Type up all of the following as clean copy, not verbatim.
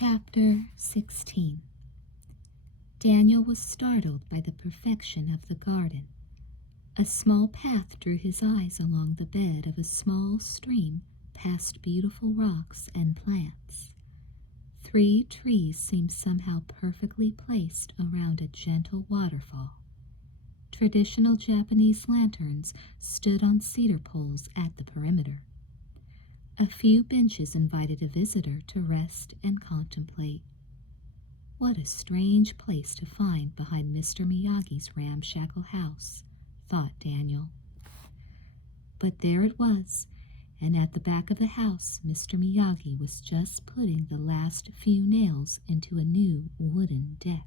Chapter 16. Daniel was startled by the perfection of the garden. A small path drew his eyes along the bed of a small stream past beautiful rocks and plants. 3 trees seemed somehow perfectly placed around a gentle waterfall. Traditional Japanese lanterns stood on cedar poles at the perimeter. A few benches invited a visitor to rest and contemplate. What a strange place to find behind Mr. Miyagi's ramshackle house, thought Daniel. But there it was, and at the back of the house Mr. Miyagi was just putting the last few nails into a new wooden deck.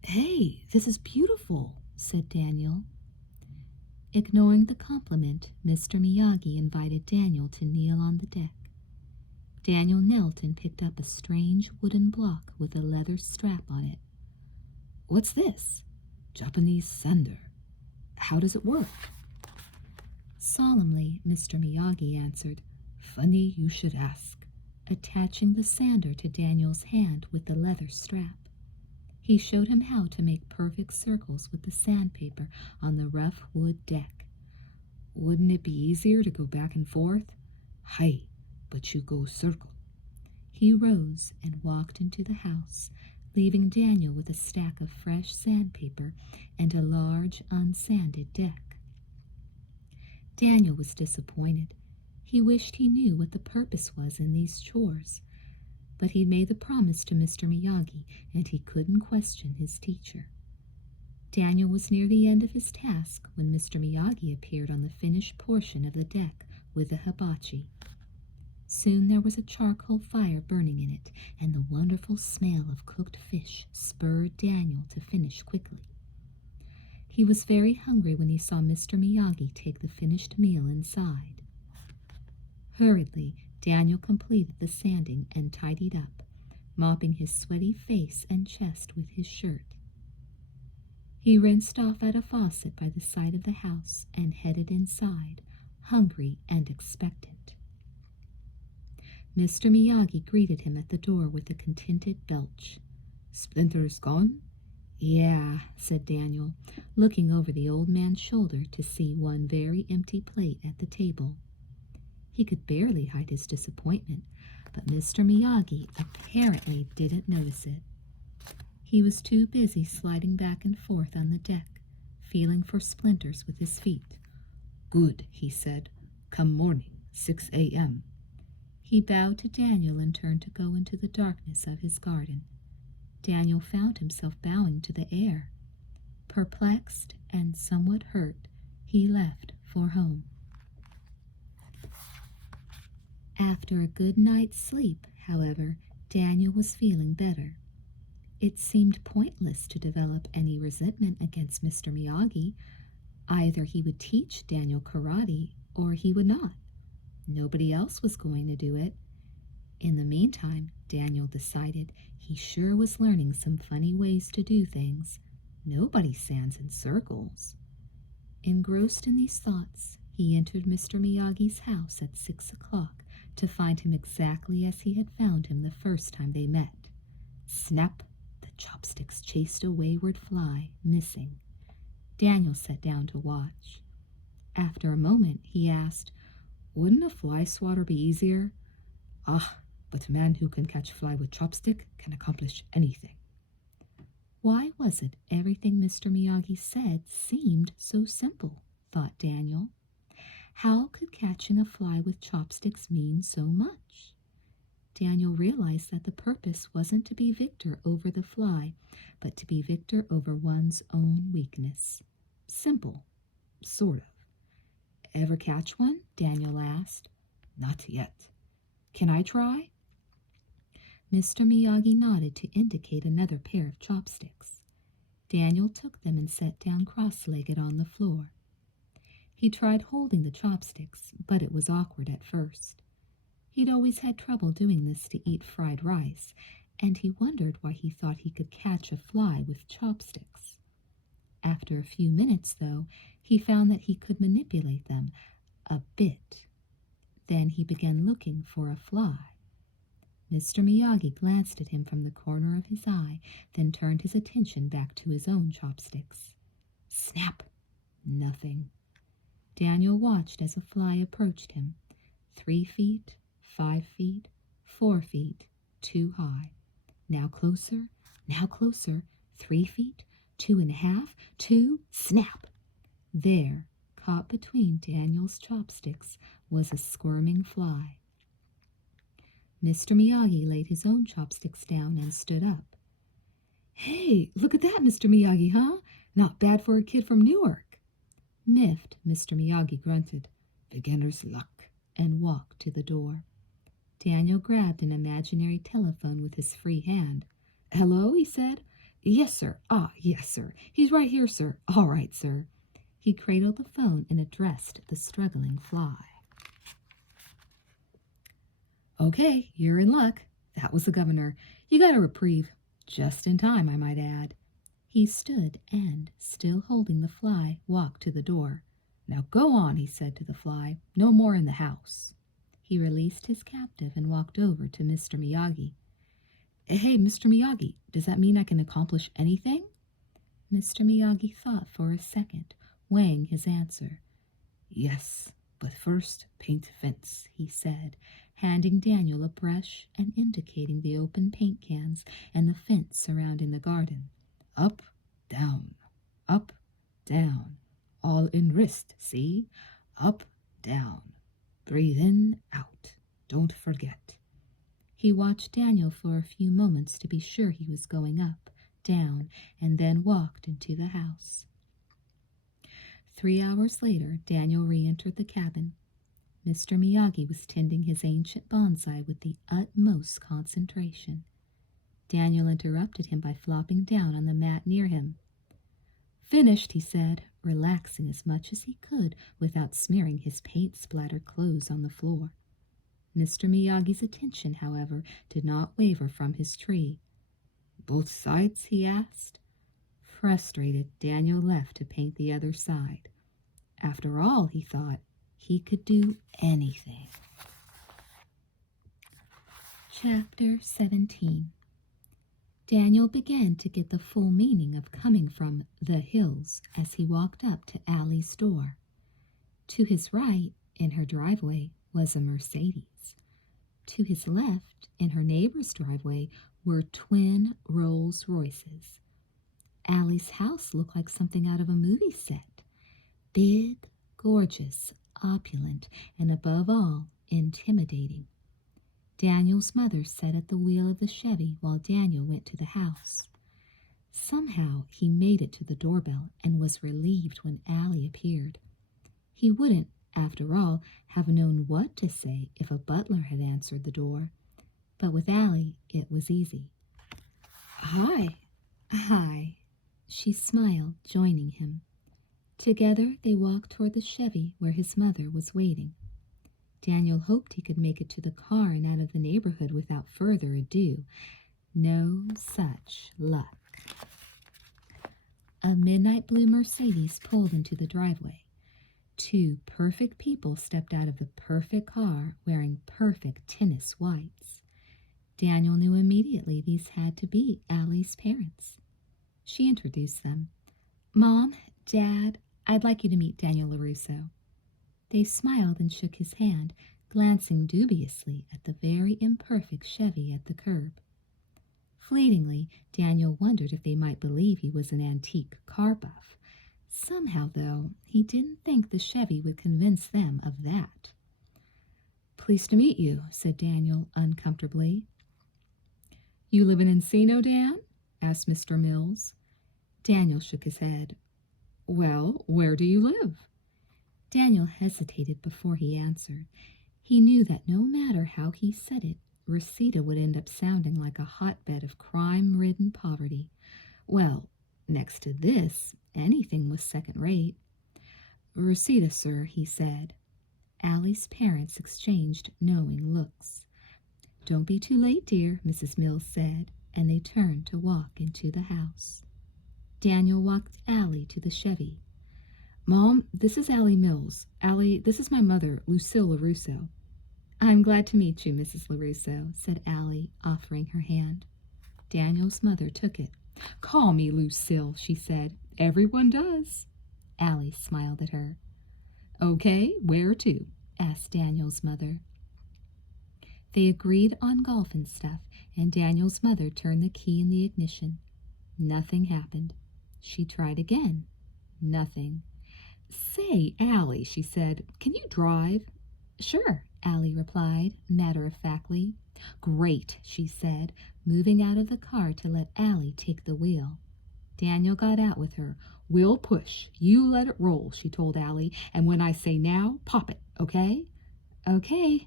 "Hey, this is beautiful," said Daniel. Ignoring the compliment, Mr. Miyagi invited Daniel to kneel on the deck. Daniel knelt and picked up a strange wooden block with a leather strap on it. "What's this?" "Japanese sander." "How does it work?" Solemnly, Mr. Miyagi answered, "Funny you should ask," attaching the sander to Daniel's hand with the leather strap. He showed him how to make perfect circles with the sandpaper on the rough wood deck. "Wouldn't it be easier to go back and forth?" "Hi, but you go circle." He rose and walked into the house, leaving Daniel with a stack of fresh sandpaper and a large unsanded deck. Daniel was disappointed. He wished he knew what the purpose was in these chores. But he made the promise to Mr. Miyagi, and he couldn't question his teacher. Daniel was near the end of his task when Mr. Miyagi appeared on the finished portion of the deck with a hibachi. Soon there was a charcoal fire burning in it, and the wonderful smell of cooked fish spurred Daniel to finish quickly. He was very hungry when he saw Mr. Miyagi take the finished meal inside. Hurriedly, Daniel completed the sanding and tidied up, mopping his sweaty face and chest with his shirt. He rinsed off at a faucet by the side of the house and headed inside, hungry and expectant. Mr. Miyagi greeted him at the door with a contented belch. "Splinters gone?" "Yeah," said Daniel, looking over the old man's shoulder to see one very empty plate at the table. He could barely hide his disappointment, but Mr. Miyagi apparently didn't notice it. He was too busy sliding back and forth on the deck, feeling for splinters with his feet. "Good," he said. "Come morning, 6 a.m. He bowed to Daniel and turned to go into the darkness of his garden. Daniel found himself bowing to the air. Perplexed and somewhat hurt, he left for home. After a good night's sleep, however, Daniel was feeling better. It seemed pointless to develop any resentment against Mr. Miyagi. Either he would teach Daniel karate or he would not. Nobody else was going to do it. In the meantime, Daniel decided he sure was learning some funny ways to do things. Nobody sands in circles. Engrossed in these thoughts, he entered Mr. Miyagi's house at 6 o'clock to find him exactly as he had found him the first time they met. Snap! The chopsticks chased a wayward fly, missing. Daniel sat down to watch. After a moment, he asked, "Wouldn't a fly swatter be easier?" "Ah, but a man who can catch fly with chopstick can accomplish anything." Why was it everything Mr. Miyagi said seemed so simple, thought Daniel. How could catching a fly with chopsticks mean so much? Daniel realized that the purpose wasn't to be victor over the fly, but to be victor over one's own weakness. Simple, sort of. "Ever catch one?" Daniel asked. "Not yet." "Can I try?" Mr. Miyagi nodded to indicate another pair of chopsticks. Daniel took them and sat down cross-legged on the floor. He tried holding the chopsticks, but it was awkward at first. He'd always had trouble doing this to eat fried rice, and he wondered why he thought he could catch a fly with chopsticks. After a few minutes, though, he found that he could manipulate them a bit. Then he began looking for a fly. Mr. Miyagi glanced at him from the corner of his eye, then turned his attention back to his own chopsticks. Snap! Nothing. Daniel watched as a fly approached him. 3 feet, 5 feet, 4 feet, too high. Now closer, 3 feet, 2.5, 2, snap! There, caught between Daniel's chopsticks, was a squirming fly. Mr. Miyagi laid his own chopsticks down and stood up. Hey, look at that, Mr. Miyagi, huh? Not bad for a kid from Newark. Miffed, Mr. Miyagi grunted, beginner's luck, and walked to the door. Daniel grabbed an imaginary telephone with his free hand. Hello, he said. Yes, sir. Ah, yes, sir. He's right here, sir. All right, sir. He cradled the phone and addressed the struggling fly. Okay, you're in luck. That was the governor. You got a reprieve. Just in time, I might add. He stood and, still holding the fly, walked to the door. Now go on, he said to the fly. No more in the house. He released his captive and walked over to Mr. Miyagi. Hey, Mr. Miyagi, does that mean I can accomplish anything? Mr. Miyagi thought for a second, weighing his answer. Yes, but first paint fence, he said, handing Daniel a brush and indicating the open paint cans and the fence surrounding the garden. Up, down, all in wrist, see? Up, down. Breathe in, out. Don't forget. He watched Daniel for a few moments to be sure he was going up, down, and then walked into the house. 3 hours later, Daniel re-entered the cabin. Mr. Miyagi was tending his ancient bonsai with the utmost concentration. Daniel interrupted him by flopping down on the mat near him. Finished, he said, relaxing as much as he could without smearing his paint-splattered clothes on the floor. Mr. Miyagi's attention, however, did not waver from his tree. Both sides, he asked. Frustrated, Daniel left to paint the other side. After all, he thought, he could do anything. Chapter 17. Daniel began to get the full meaning of coming from the hills as he walked up to Allie's door. To his right, in her driveway, was a Mercedes. To his left, in her neighbor's driveway, were twin Rolls Royces. Allie's house looked like something out of a movie set. Big, gorgeous, opulent, and above all, intimidating. Daniel's mother sat at the wheel of the Chevy while Daniel went to the house. Somehow he made it to the doorbell and was relieved when Allie appeared. He wouldn't, after all, have known what to say if a butler had answered the door. But with Allie, it was easy. Hi. Hi. She smiled, joining him. Together they walked toward the Chevy where his mother was waiting. Daniel hoped he could make it to the car and out of the neighborhood without further ado. No such luck. A midnight blue Mercedes pulled into the driveway. 2 perfect people stepped out of the perfect car wearing perfect tennis whites. Daniel knew immediately these had to be Allie's parents. She introduced them. Mom, Dad, I'd like you to meet Daniel LaRusso. They smiled and shook his hand, glancing dubiously at the very imperfect Chevy at the curb. Fleetingly, Daniel wondered if they might believe he was an antique car buff. Somehow, though, he didn't think the Chevy would convince them of that. Pleased to meet you, said Daniel uncomfortably. You live in Encino, Dan? Asked Mr. Mills. Daniel shook his head. Well, where do you live? Daniel hesitated before he answered. He knew that no matter how he said it, Reseda would end up sounding like a hotbed of crime-ridden poverty. Well, next to this, anything was second-rate. Reseda, sir, he said. Allie's parents exchanged knowing looks. Don't be too late, dear, Mrs. Mills said, and they turned to walk into the house. Daniel walked Allie to the Chevy. Mom, this is Allie Mills. Allie, this is my mother, Lucille LaRusso. I'm glad to meet you, Mrs. LaRusso, said Allie, offering her hand. Daniel's mother took it. Call me Lucille, she said. Everyone does. Allie smiled at her. Okay, where to? Asked Daniel's mother. They agreed on golf and stuff, and Daniel's mother turned the key in the ignition. Nothing happened. She tried again. Nothing. Say, Allie, she said, can you drive? Sure, Allie replied, matter-of-factly. Great, she said, moving out of the car to let Allie take the wheel. Daniel got out with her. We'll push. You let it roll, she told Allie, and when I say now, pop it, okay? Okay.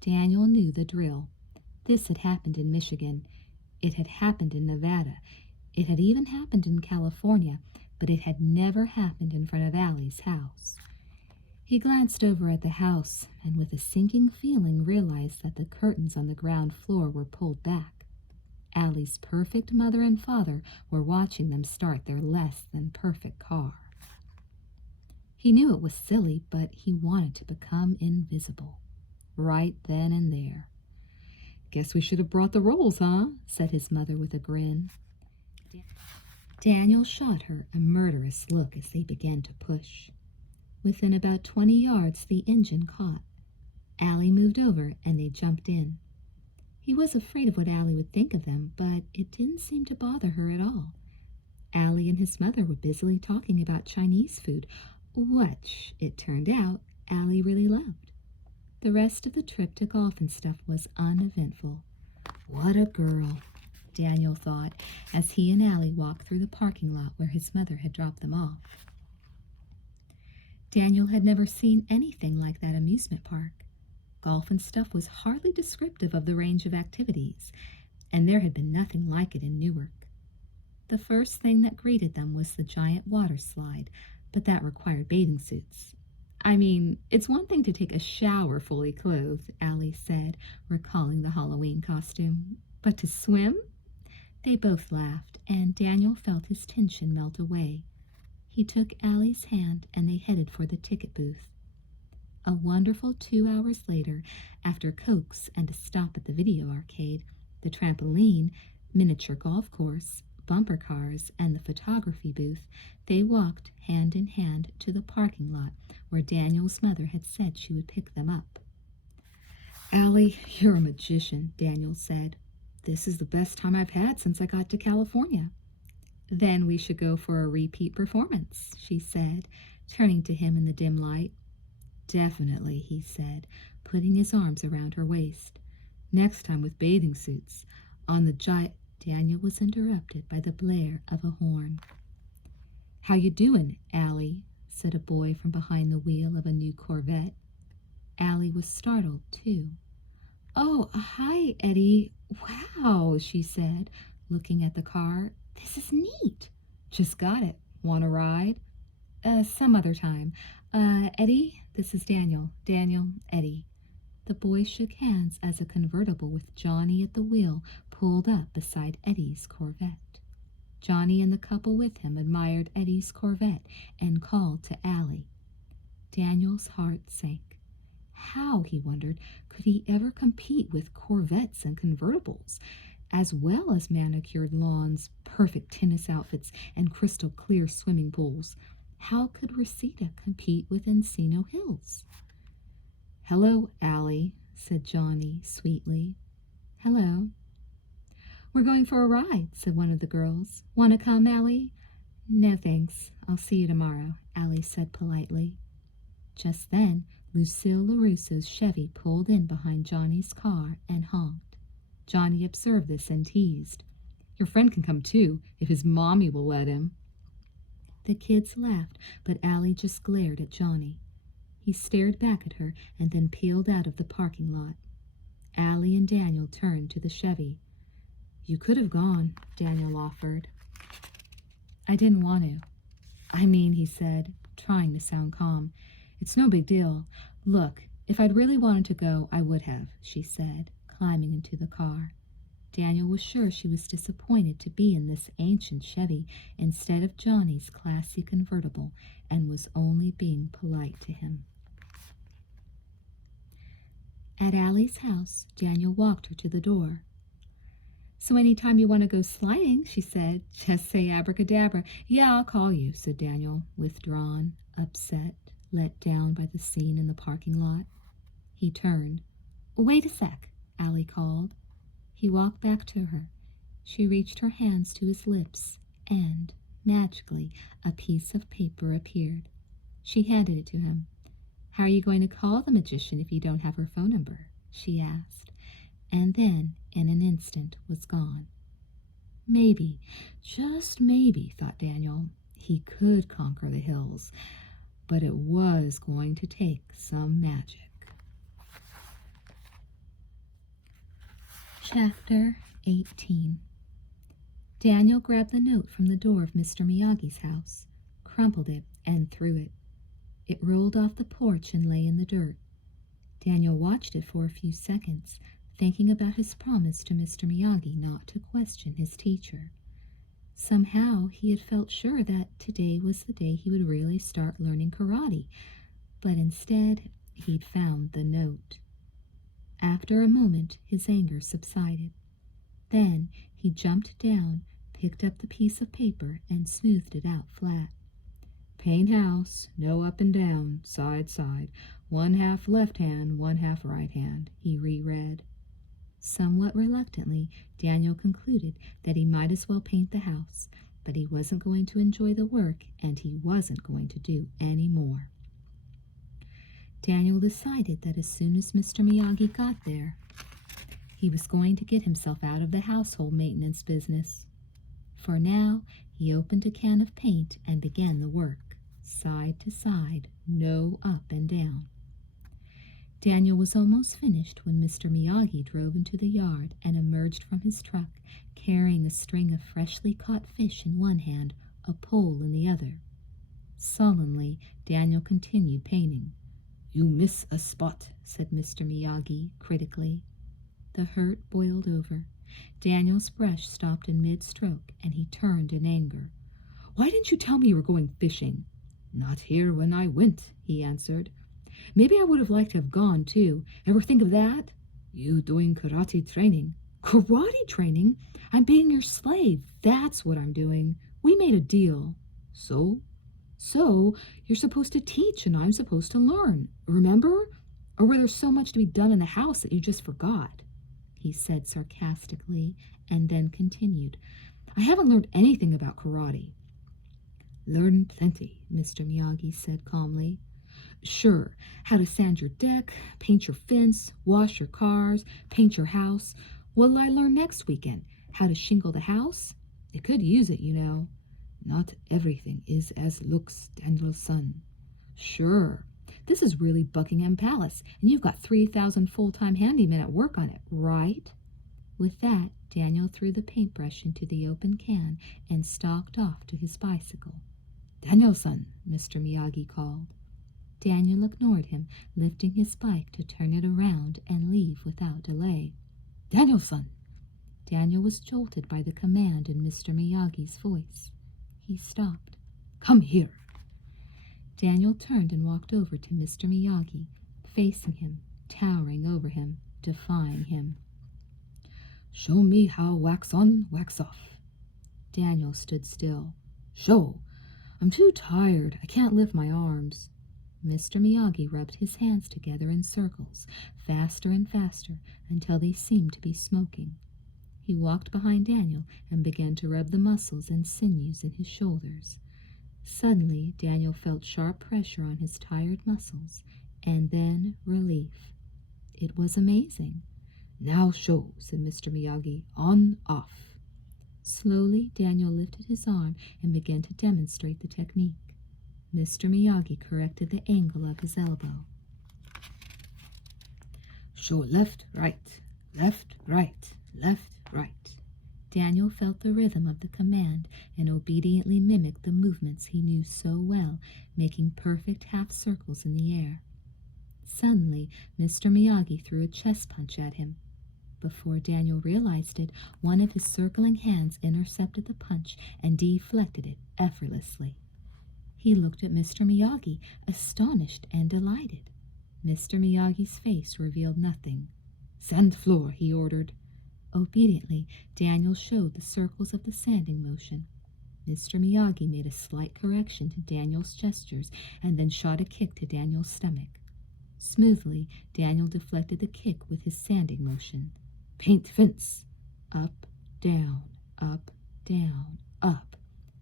Daniel knew the drill. This had happened in Michigan. It had happened in Nevada. It had even happened in California, but it had never happened in front of Allie's house. He glanced over at the house and with a sinking feeling realized that the curtains on the ground floor were pulled back. Allie's perfect mother and father were watching them start their less than perfect car. He knew it was silly, but he wanted to become invisible. Right then and there. Guess we should have brought the rolls, huh? Said his mother with a grin. Daniel shot her a murderous look as they began to push. Within about 20 yards, the engine caught. Allie moved over, and they jumped in. He was afraid of what Allie would think of them, but it didn't seem to bother her at all. Allie and his mother were busily talking about Chinese food, which, it turned out, Allie really loved. The rest of the trip to golf and stuff was uneventful. What a girl, Daniel thought, as he and Allie walked through the parking lot where his mother had dropped them off. Daniel had never seen anything like that amusement park. Golf and stuff was hardly descriptive of the range of activities, and there had been nothing like it in Newark. The first thing that greeted them was the giant water slide, but that required bathing suits. I mean, it's one thing to take a shower fully clothed, Allie said, recalling the Halloween costume. But to swim? They both laughed, and Daniel felt his tension melt away. He took Allie's hand, and they headed for the ticket booth. A wonderful 2 hours later, after Cokes and a stop at the video arcade, the trampoline, miniature golf course, bumper cars, and the photography booth, they walked hand in hand to the parking lot where Daniel's mother had said she would pick them up. Allie, you're a magician, Daniel said. This is the best time I've had since I got to California. Then we should go for a repeat performance, she said, turning to him in the dim light. Definitely, he said, putting his arms around her waist. Next time with bathing suits. On the Daniel was interrupted by the blare of a horn. How you doing, Allie? Said a boy from behind the wheel of a new Corvette. Allie was startled, too. Oh, hi, Eddie. Wow, she said, looking at the car. This is neat. Just got it. Want a ride? Some other time. Eddie, this is Daniel. Daniel, Eddie. The boy shook hands as a convertible with Johnny at the wheel pulled up beside Eddie's Corvette. Johnny and the couple with him admired Eddie's Corvette and called to Allie. Daniel's heart sank. How, he wondered, could he ever compete with Corvettes and convertibles, as well as manicured lawns, perfect tennis outfits, and crystal clear swimming pools? How could Reseda compete with Encino Hills? Hello, Allie, said Johnny sweetly. Hello. We're going for a ride, said one of the girls. Want to come, Allie? No, thanks. I'll see you tomorrow, Allie said politely. Just then, Lucille LaRusso's Chevy pulled in behind Johnny's car and honked. Johnny observed this and teased. Your friend can come too, if his mommy will let him. The kids laughed, but Allie just glared at Johnny. He stared back at her and then peeled out of the parking lot. Allie and Daniel turned to the Chevy. You could have gone, Daniel offered. I didn't want to. I mean, he said, trying to sound calm. It's no big deal. Look, if I'd really wanted to go, I would have, she said, climbing into the car. Daniel was sure she was disappointed to be in this ancient Chevy instead of Johnny's classy convertible, and was only being polite to him. At Allie's house, Daniel walked her to the door. "So anytime you want to go sliding," she said, "just say abracadabra." "Yeah, I'll call you," said Daniel, withdrawn, upset, let down by the scene in the parking lot. He turned. "Wait a sec," Allie called. He walked back to her. She reached her hands to his lips, and, magically, a piece of paper appeared. She handed it to him. "How are you going to call the magician if you don't have her phone number?" she asked, and then, in an instant, was gone. Maybe, just maybe, thought Daniel, he could conquer the hills, but it was going to take some magic. Chapter 18. Daniel grabbed the note from the door of Mr. Miyagi's house, crumpled it, and threw it. It rolled off the porch and lay in the dirt. Daniel watched it for a few seconds, thinking about his promise to Mr. Miyagi not to question his teacher. Somehow he had felt sure that today was the day he would really start learning karate, but instead he'd found the note. After a moment, his anger subsided. Then he jumped down, picked up the piece of paper, and smoothed it out flat. "Paint house, no up and down, side, side, 1/2 left hand, 1/2 right hand," he reread. Somewhat reluctantly, Daniel concluded that he might as well paint the house, but he wasn't going to enjoy the work, and he wasn't going to do any more. Daniel decided that as soon as Mr. Miyagi got there, he was going to get himself out of the household maintenance business. For now, he opened a can of paint and began the work, side to side, no up and down. Daniel was almost finished when Mr. Miyagi drove into the yard and emerged from his truck, carrying a string of freshly caught fish in one hand, a pole in the other. Sullenly, Daniel continued painting. "You miss a spot," said Mr. Miyagi critically. The hurt boiled over. Daniel's brush stopped in mid-stroke, and he turned in anger. "Why didn't you tell me you were going fishing?" "Not here when I went," he answered. "Maybe I would have liked to have gone, too. Ever think of that? You doing karate training." "Karate training? I'm being your slave. That's what I'm doing. We made a deal." So, you're supposed to teach and I'm supposed to learn. Remember? Or were there so much to be done in the house that you just forgot?" he said sarcastically, and then continued. "I haven't learned anything about karate." "Learn plenty," Mr. Miyagi said calmly. "Sure, how to sand your deck, paint your fence, wash your cars, paint your house. What'll I learn next weekend? How to shingle the house? You could use it, you know." "Not everything is as looks, Daniel-san." "Sure. This is really Buckingham Palace, and you've got 3,000 full-time handymen at work on it, right?" With that, Daniel threw the paintbrush into the open can and stalked off to his bicycle. "Daniel-san," Mr. Miyagi called. Daniel ignored him, lifting his bike to turn it around and leave without delay. "Daniel-san!" Daniel was jolted by the command in Mr. Miyagi's voice. He stopped. "Come here." Daniel turned and walked over to Mr. Miyagi, facing him, towering over him, defying him. "Show me how wax on, wax off." Daniel stood still. "Show. I'm too tired. I can't lift my arms." Mr. Miyagi rubbed his hands together in circles, faster and faster, until they seemed to be smoking. He walked behind Daniel and began to rub the muscles and sinews in his shoulders. Suddenly, Daniel felt sharp pressure on his tired muscles, and then relief. It was amazing. "Now show," said Mr. Miyagi. "On, off." Slowly, Daniel lifted his arm and began to demonstrate the technique. Mr. Miyagi corrected the angle of his elbow. "Show left, right, left, right, left, right." Daniel felt the rhythm of the command and obediently mimicked the movements he knew so well, making perfect half circles in the air. Suddenly, Mr. Miyagi threw a chest punch at him. Before Daniel realized it, one of his circling hands intercepted the punch and deflected it effortlessly. He looked at Mr. Miyagi, astonished and delighted. Mr. Miyagi's face revealed nothing. "Sand floor," he ordered. Obediently, Daniel showed the circles of the sanding motion. Mr. Miyagi made a slight correction to Daniel's gestures and then shot a kick to Daniel's stomach. Smoothly, Daniel deflected the kick with his sanding motion. "Paint fence." Up, down, up, down, up.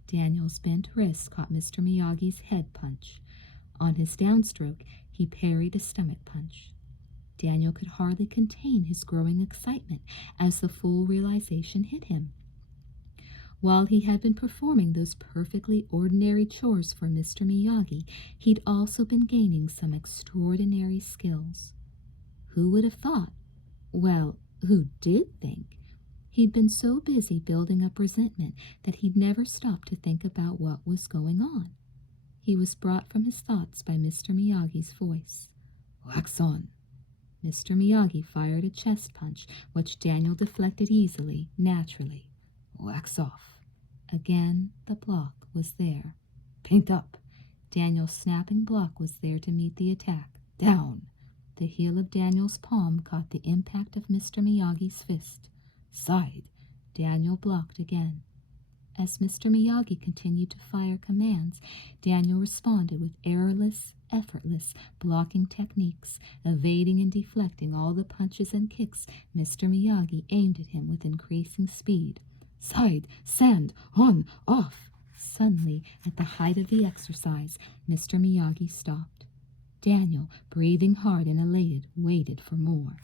Daniel's bent wrist caught Mr. Miyagi's head punch. On his downstroke, he parried a stomach punch. Daniel could hardly contain his growing excitement as the full realization hit him. While he had been performing those perfectly ordinary chores for Mr. Miyagi, he'd also been gaining some extraordinary skills. Who would have thought? Well, who did think? He'd been so busy building up resentment that he'd never stopped to think about what was going on. He was brought from his thoughts by Mr. Miyagi's voice. "Wax on." Mr. Miyagi fired a chest punch, which Daniel deflected easily, naturally. "Wax off." Again, the block was there. "Paint up." Daniel's snapping block was there to meet the attack. "Down." The heel of Daniel's palm caught the impact of Mr. Miyagi's fist. "Side." Daniel blocked again. As Mr. Miyagi continued to fire commands, Daniel responded with errorless, effortless blocking techniques, evading and deflecting all the punches and kicks Mr. Miyagi aimed at him with increasing speed. "Side, sand, on, off." Suddenly, at the height of the exercise, Mr. Miyagi stopped. Daniel, breathing hard and elated, waited for more.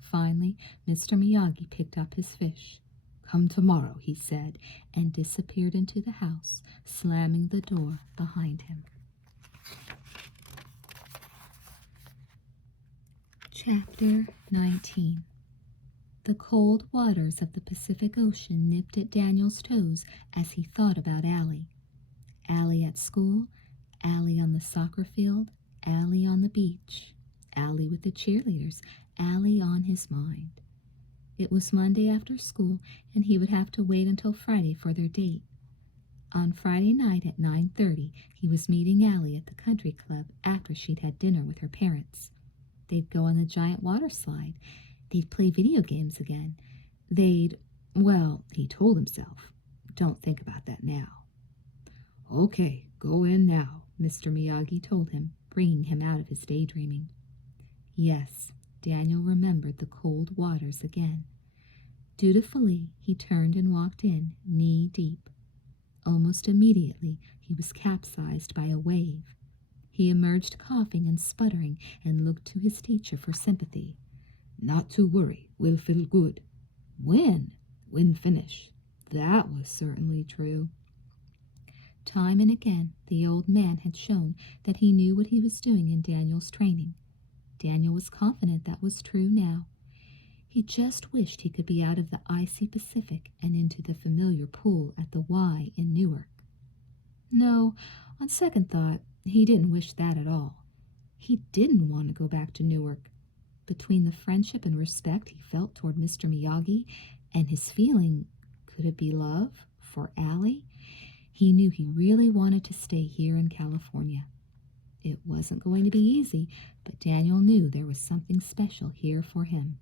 Finally, Mr. Miyagi picked up his fish. "Come tomorrow," he said, and disappeared into the house, slamming the door behind him. Chapter 19. The cold waters of the Pacific Ocean nipped at Daniel's toes as he thought about Allie. Allie at school, Allie on the soccer field, Allie on the beach, Allie with the cheerleaders, Allie on his mind. It was Monday after school, and he would have to wait until Friday for their date. On Friday night at 9:30, he was meeting Allie at the country club after she'd had dinner with her parents. They'd go on the giant water slide. They'd play video games again. Well, he told himself, "Don't think about that now." "Okay, go in now," Mr. Miyagi told him, bringing him out of his daydreaming. Yes, Daniel remembered the cold waters again. Dutifully, he turned and walked in, knee-deep. Almost immediately, he was capsized by a wave. He emerged coughing and sputtering and looked to his teacher for sympathy. "Not to worry, we'll feel good." When? When finish. That was certainly true. Time and again, the old man had shown that he knew what he was doing in Daniel's training. Daniel was confident that was true now. He just wished he could be out of the icy Pacific and into the familiar pool at the Y in Newark. No, on second thought, he didn't wish that at all. He didn't want to go back to Newark. Between the friendship and respect he felt toward Mr. Miyagi and his feeling, could it be love, for Allie, he knew he really wanted to stay here in California. It wasn't going to be easy, but Daniel knew there was something special here for him.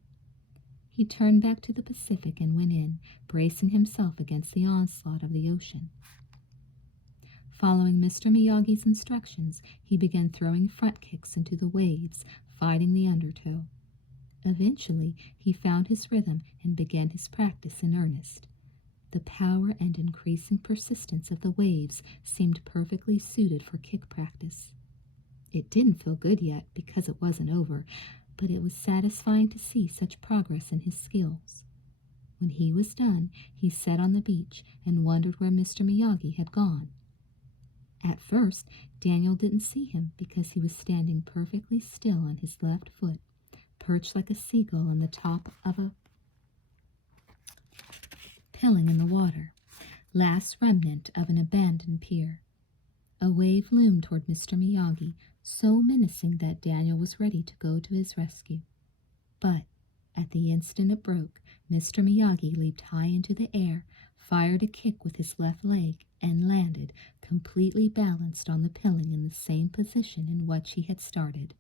He turned back to the Pacific and went in, bracing himself against the onslaught of the ocean. Following Mr. Miyagi's instructions, he began throwing front kicks into the waves, fighting the undertow. Eventually, he found his rhythm and began his practice in earnest. The power and increasing persistence of the waves seemed perfectly suited for kick practice. It didn't feel good yet because it wasn't over, but it was satisfying to see such progress in his skills. When he was done, he sat on the beach and wondered where Mr. Miyagi had gone. At first, Daniel didn't see him because he was standing perfectly still on his left foot, perched like a seagull on the top of a piling in the water, last remnant of an abandoned pier. A wave loomed toward Mr. Miyagi, so menacing that Daniel was ready to go to his rescue. But at the instant it broke, Mr. Miyagi leaped high into the air, fired a kick with his left leg, and landed, completely balanced on the piling in the same position in which he had started.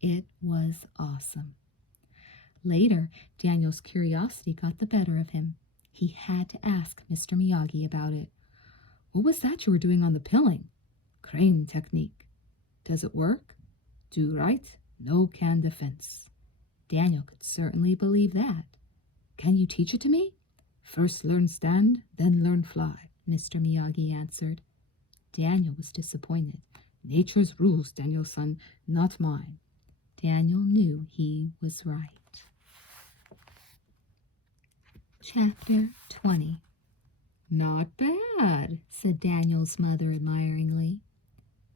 It was awesome. Later, Daniel's curiosity got the better of him. He had to ask Mr. Miyagi about it. What was that you were doing on the pilling? Crane technique. Does it work? Do right, no can defense. Daniel could certainly believe that. Can you teach it to me? First learn stand, then learn fly, Mr. Miyagi answered. Daniel was disappointed. Nature's rules, Daniel-san, not mine. Daniel knew he was right. Chapter 20. Not bad, said Daniel's mother admiringly.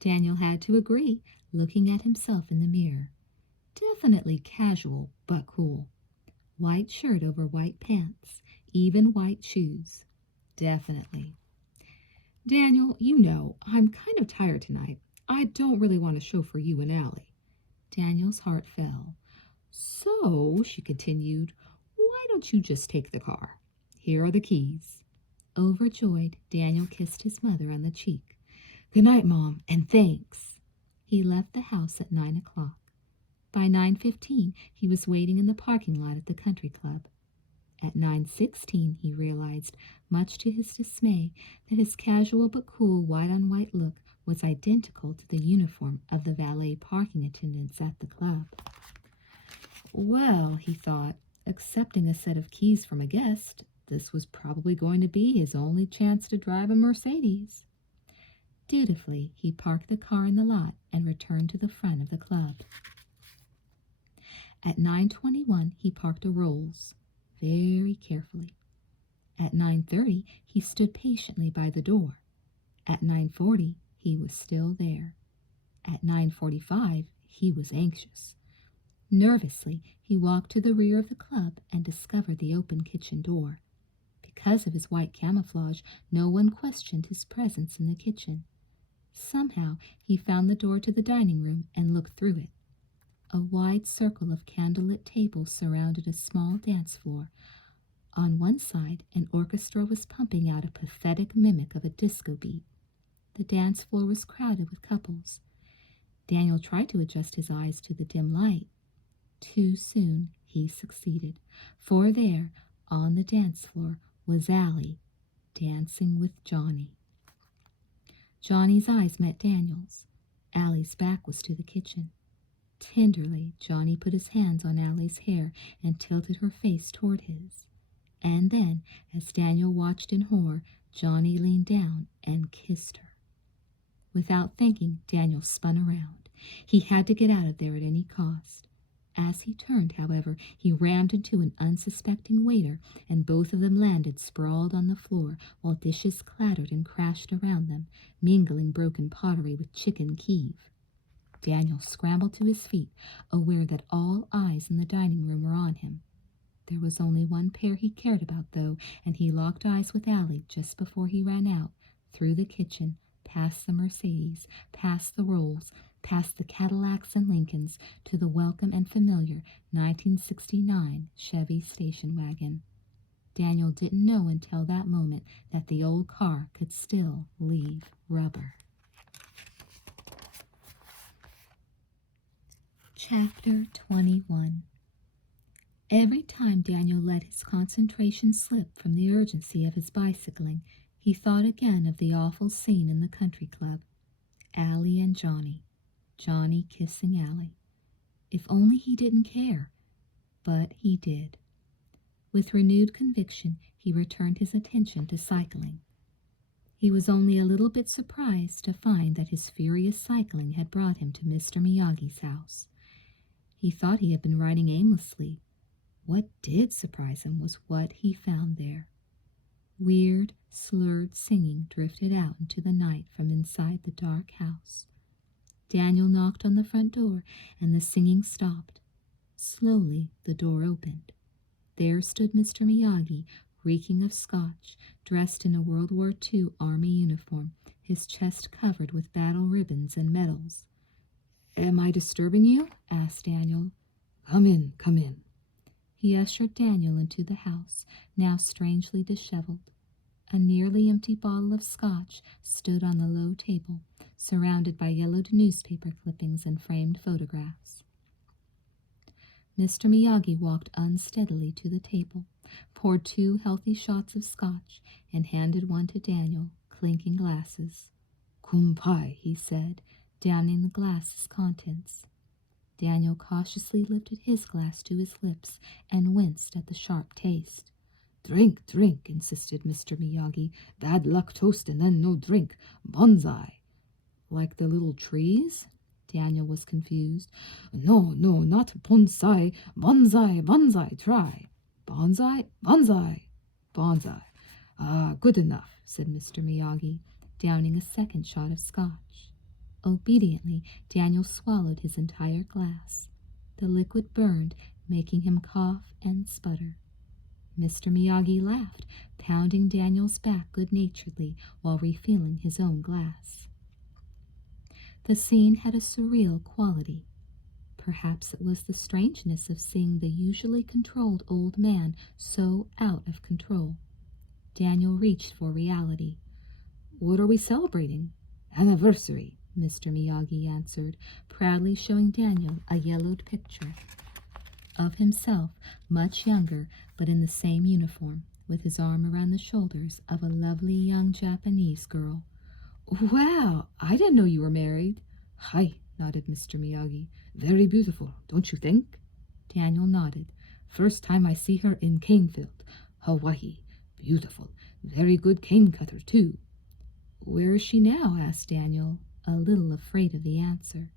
Daniel had to agree, looking at himself in the mirror. Definitely casual, but cool. White shirt over white pants, even white shoes. Definitely. Daniel, you know, I'm kind of tired tonight. I don't really want to chauffeur you and Allie. Daniel's heart fell. So, she continued, why don't you just take the car? Here are the keys. Overjoyed, Daniel kissed his mother on the cheek. Good night, Mom, and thanks. He left the house at 9 o'clock. By 9:15, he was waiting in the parking lot at the country club. At 9:16, he realized, much to his dismay, that his casual but cool white-on-white look was identical to the uniform of the valet parking attendants at the club. Well, he thought, accepting a set of keys from a guest, this was probably going to be his only chance to drive a Mercedes. Dutifully, he parked the car in the lot and returned to the front of the club. At 9:21, he parked a Rolls, very carefully. At 9:30, he stood patiently by the door. At 9:40, he was still there. At 9:45, he was anxious. Nervously, he walked to the rear of the club and discovered the open kitchen door. Because of his white camouflage, no one questioned his presence in the kitchen. Somehow, he found the door to the dining room and looked through it. A wide circle of candlelit tables surrounded a small dance floor. On one side, an orchestra was pumping out a pathetic mimic of a disco beat. The dance floor was crowded with couples. Daniel tried to adjust his eyes to the dim light. Too soon he succeeded, for there, on the dance floor, was Allie, dancing with Johnny. Johnny's eyes met Daniel's. Allie's back was to the kitchen. Tenderly, Johnny put his hands on Allie's hair and tilted her face toward his. And then, as Daniel watched in horror, Johnny leaned down and kissed her. Without thinking, Daniel spun around. He had to get out of there at any cost. As he turned, however, he rammed into an unsuspecting waiter, and both of them landed sprawled on the floor, while dishes clattered and crashed around them, mingling broken pottery with chicken Kiev. Daniel scrambled to his feet, aware that all eyes in the dining room were on him. There was only one pair he cared about, though, and he locked eyes with Allie just before he ran out, through the kitchen, past the Mercedes, past the Rolls, past the Cadillacs and Lincolns, to the welcome and familiar 1969 Chevy station wagon. Daniel didn't know until that moment that the old car could still leave rubber. Chapter 21. Every time Daniel let his concentration slip from the urgency of his bicycling, he thought again of the awful scene in the country club. Allie and Johnny. Johnny kissing Allie. If only he didn't care. But he did. With renewed conviction, he returned his attention to cycling. He was only a little bit surprised to find that his furious cycling had brought him to Mr. Miyagi's house. He thought he had been riding aimlessly. What did surprise him was what he found there. Weird, slurred singing drifted out into the night from inside the dark house. Daniel knocked on the front door, and the singing stopped. Slowly, the door opened. There stood Mr. Miyagi, reeking of scotch, dressed in a World War II Army uniform, his chest covered with battle ribbons and medals. "Am I disturbing you?" asked Daniel. Come in, come in." He ushered Daniel into the house, now strangely disheveled. A nearly empty bottle of scotch stood on the low table, surrounded by yellowed newspaper clippings and framed photographs. Mr. Miyagi walked unsteadily to the table, poured 2 healthy shots of scotch, and handed one to Daniel, clinking glasses. "Kumpai," he said, downing the glass's contents. Daniel cautiously lifted his glass to his lips and winced at the sharp taste. "Drink, drink," insisted Mr. Miyagi. "Bad luck toast and then no drink. Bonsai." "Like the little trees?" Daniel was confused. No, not bonsai. Bonsai, bonsai, try. Bonsai, bonsai, bonsai. Ah, good enough, said Mr. Miyagi, downing a second shot of scotch. Obediently, Daniel swallowed his entire glass. The liquid burned, making him cough and sputter. Mr. Miyagi laughed, pounding Daniel's back good-naturedly while refilling his own glass. The scene had a surreal quality. Perhaps it was the strangeness of seeing the usually controlled old man so out of control. Daniel reached for reality. "What are we celebrating?" "Anniversary," Mr. Miyagi answered, proudly showing Daniel a yellowed picture of himself, much younger, but in the same uniform, with his arm around the shoulders of a lovely young Japanese girl. "Wow, I didn't know you were married." "Hi," nodded Mr. Miyagi. "Very beautiful, don't you think?" Daniel nodded. "First time I see her in cane field. Hawaii. Beautiful. Very good cane cutter, too." "Where is she now?" asked Daniel, a little afraid of the answer.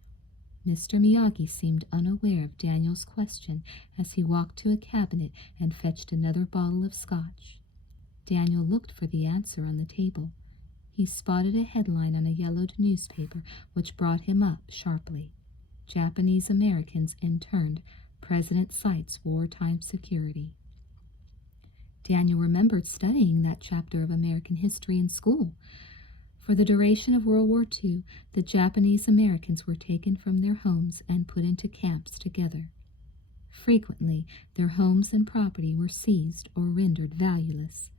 Mr. Miyagi seemed unaware of Daniel's question as he walked to a cabinet and fetched another bottle of scotch. Daniel looked for the answer on the table. He spotted a headline on a yellowed newspaper which brought him up sharply. "Japanese Americans interned. President cites wartime security." Daniel remembered studying that chapter of American history in school. For the duration of World War II, the Japanese Americans were taken from their homes and put into camps together. Frequently, their homes and property were seized or rendered valueless.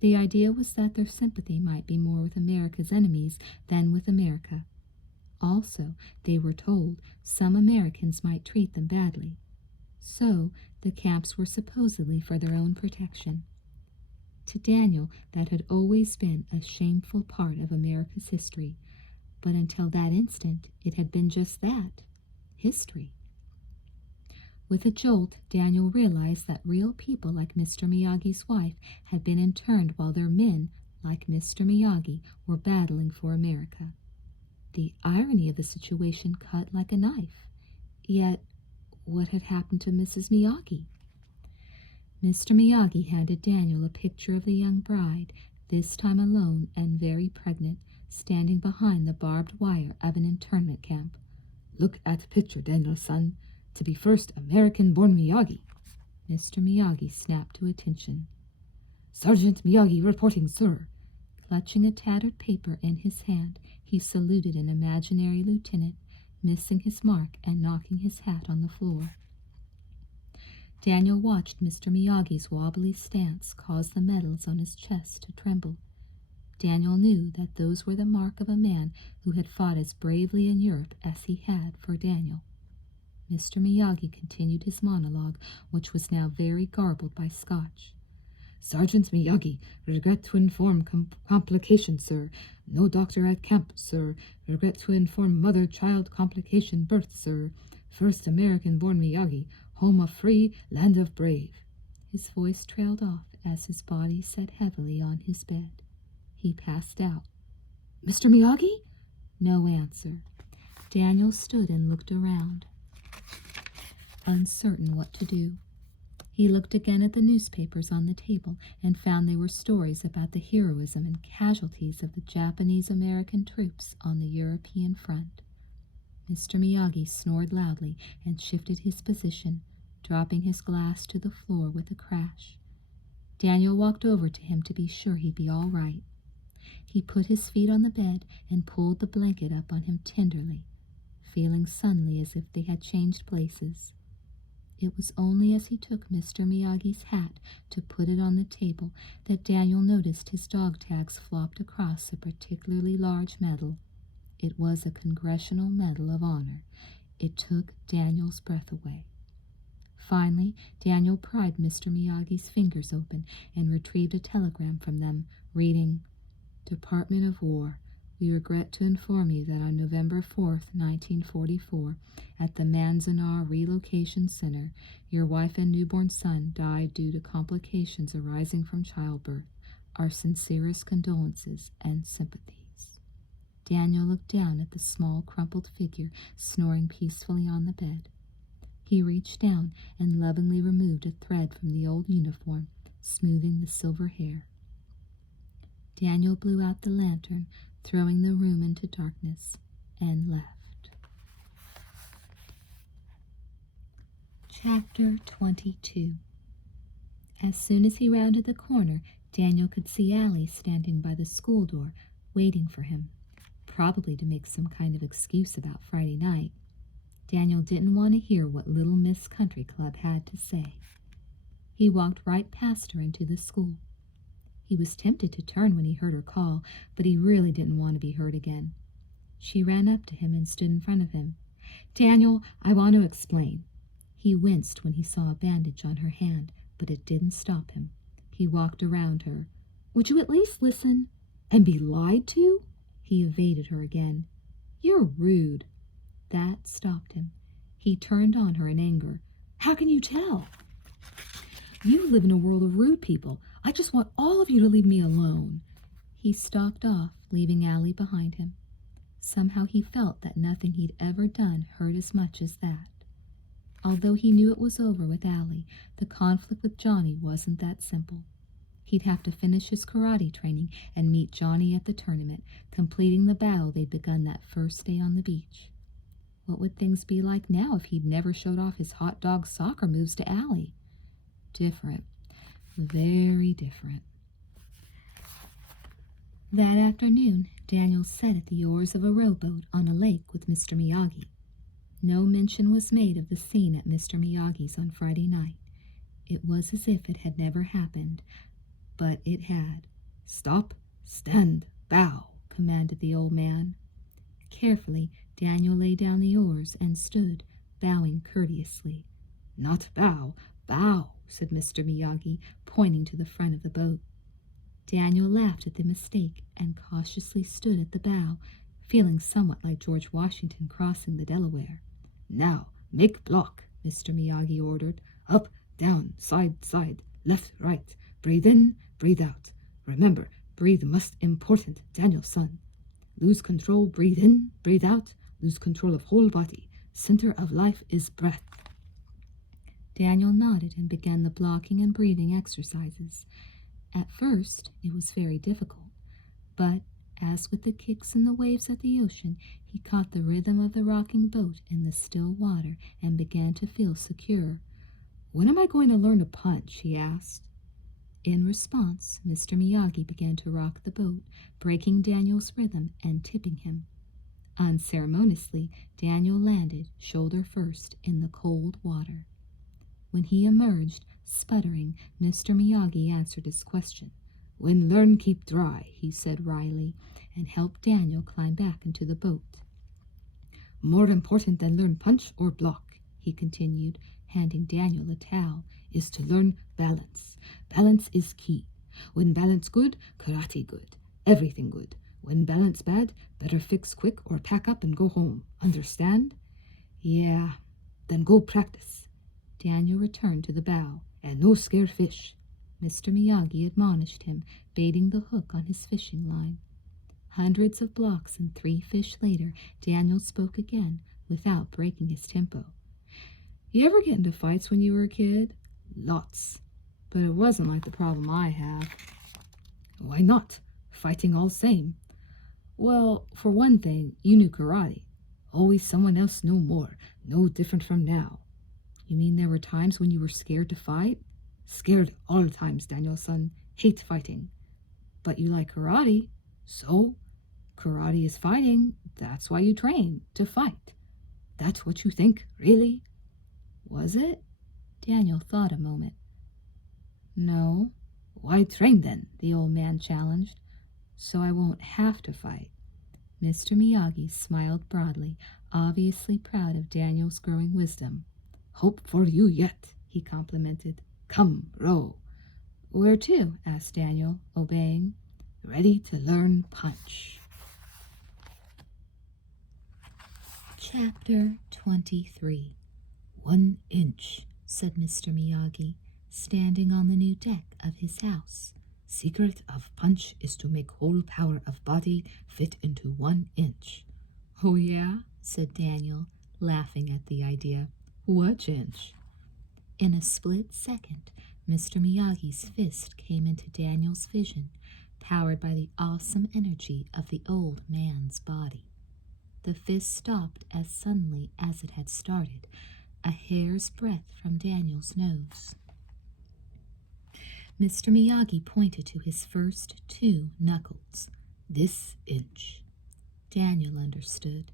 The idea was that their sympathy might be more with America's enemies than with America. Also, they were told some Americans might treat them badly. So, the camps were supposedly for their own protection. To Daniel, that had always been a shameful part of America's history, but until that instant, it had been just that, history. With a jolt, Daniel realized that real people like Mr. Miyagi's wife had been interned while their men, like Mr. Miyagi, were battling for America. The irony of the situation cut like a knife. Yet, what had happened to Mrs. Miyagi? Mr. Miyagi handed Daniel a picture of the young bride, this time alone and very pregnant, standing behind the barbed wire of an internment camp. "Look at the picture, Daniel-san. To be first American-born Miyagi." Mr. Miyagi snapped to attention. "Sergeant Miyagi reporting, sir." Clutching a tattered paper in his hand, he saluted an imaginary lieutenant, missing his mark and knocking his hat on the floor. Daniel watched Mr. Miyagi's wobbly stance cause the metals on his chest to tremble. Daniel knew that those were the mark of a man who had fought as bravely in Europe as he had for Daniel. Mr. Miyagi continued his monologue, which was now very garbled by scotch. "Sergeant Miyagi, regret to inform complication, sir. No doctor at camp, sir. Regret to inform mother-child complication birth, sir. First American-born Miyagi, home of free, land of brave." His voice trailed off as his body set heavily on his bed. He passed out. "Mr. Miyagi?" No answer. Daniel stood and looked around, uncertain what to do. He looked again at the newspapers on the table and found they were stories about the heroism and casualties of the Japanese-American troops on the European front. Mr. Miyagi snored loudly and shifted his position, dropping his glass to the floor with a crash. Daniel walked over to him to be sure he'd be all right. He put his feet on the bed and pulled the blanket up on him tenderly, feeling suddenly as if they had changed places. It was only as he took Mr. Miyagi's hat to put it on the table that Daniel noticed his dog tags flopped across a particularly large medal. It was a Congressional Medal of Honor. It took Daniel's breath away. Finally, Daniel pried Mr. Miyagi's fingers open and retrieved a telegram from them, reading, Department of War, we regret to inform you that on November 4th, 1944, at the Manzanar Relocation Center, your wife and newborn son died due to complications arising from childbirth. Our sincerest condolences and sympathies. Daniel looked down at the small, crumpled figure snoring peacefully on the bed. He reached down and lovingly removed a thread from the old uniform, smoothing the silver hair. Daniel blew out the lantern, throwing the room into darkness, and left. Chapter 22. As soon as he rounded the corner, Daniel could see Allie standing by the school door, waiting for him, probably to make some kind of excuse about Friday night. Daniel didn't want to hear what Little Miss Country Club had to say. He walked right past her into the school. He was tempted to turn when he heard her call, but he really didn't want to be heard again. She ran up to him and stood in front of him. Daniel, I want to explain. He winced when he saw a bandage on her hand, but it didn't stop him. He walked around her. Would you at least listen? And be lied to? He evaded her again. You're rude. That stopped him. He turned on her in anger. How can you tell? You live in a world of rude people. I just want all of you to leave me alone. He stalked off, leaving Allie behind him. Somehow he felt that nothing he'd ever done hurt as much as that. Although he knew it was over with Allie, the conflict with Johnny wasn't that simple. He'd have to finish his karate training and meet Johnny at the tournament, completing the battle they'd begun that first day on the beach. What would things be like now if he'd never showed off his hot dog soccer moves to Allie? Different. Very different. That afternoon, Daniel sat at the oars of a rowboat on a lake with Mr. Miyagi. No mention was made of the scene at Mr. Miyagi's on Friday night. It was as if it had never happened, but it had. Stop, stand, bow, commanded the old man. Carefully, Daniel laid down the oars and stood, bowing courteously. Not bow, bow, said Mr. Miyagi, pointing to the front of the boat. Daniel laughed at the mistake and cautiously stood at the bow, feeling somewhat like George Washington crossing the Delaware. Now, make block, Mr. Miyagi ordered. Up, down, side, side, left, right. Breathe in, breathe out. Remember, breathe most important, Daniel-son. Lose control, breathe in, breathe out. Lose control of whole body. Center of life is breath. Daniel nodded and began the blocking and breathing exercises. At first, it was very difficult, but as with the kicks and the waves of the ocean, he caught the rhythm of the rocking boat in the still water and began to feel secure. When am I going to learn to punch? He asked. In response, Mr. Miyagi began to rock the boat, breaking Daniel's rhythm and tipping him. Unceremoniously, Daniel landed, shoulder first, in the cold water. When he emerged, sputtering, Mr. Miyagi answered his question. When learn, keep dry, he said wryly, and helped Daniel climb back into the boat. More important than learn punch or block, he continued, handing Daniel a towel, is to learn balance. Balance is key. When balance good, karate good. Everything good. When balance bad, better fix quick or pack up and go home. Understand? Yeah. Then go practice. Daniel returned to the bow. And no scare fish. Mr. Miyagi admonished him, baiting the hook on his fishing line. Hundreds of blocks and 3 fish later, Daniel spoke again, without breaking his tempo. You ever get into fights when you were a kid? Lots. But it wasn't like the problem I have. Why not? Fighting all same. Well, for one thing, you knew karate. Always someone else know more, no different from now. You mean there were times when you were scared to fight? Scared all times, Daniel-son. Hate fighting. But you like karate. So, karate is fighting. That's why you train, to fight. That's what you think, really? Was it? Daniel thought a moment. No. Why train then? The old man challenged. So I won't have to fight. Mr. Miyagi smiled broadly, obviously proud of Daniel's growing wisdom. Hope for you yet, he complimented. Come, row. Where to? Asked Daniel, obeying. Ready to learn punch. Chapter 23. 1 inch, said Mr. Miyagi, standing on the new deck of his house. Secret of punch is to make whole power of body fit into 1 inch. Oh, yeah? Said Daniel, laughing at the idea. What inch? In a split second, Mr. Miyagi's fist came into Daniel's vision, powered by the awesome energy of the old man's body. The fist stopped as suddenly as it had started, a hair's breadth from Daniel's nose. Mr. Miyagi pointed to his first 2 knuckles. This inch. Daniel understood.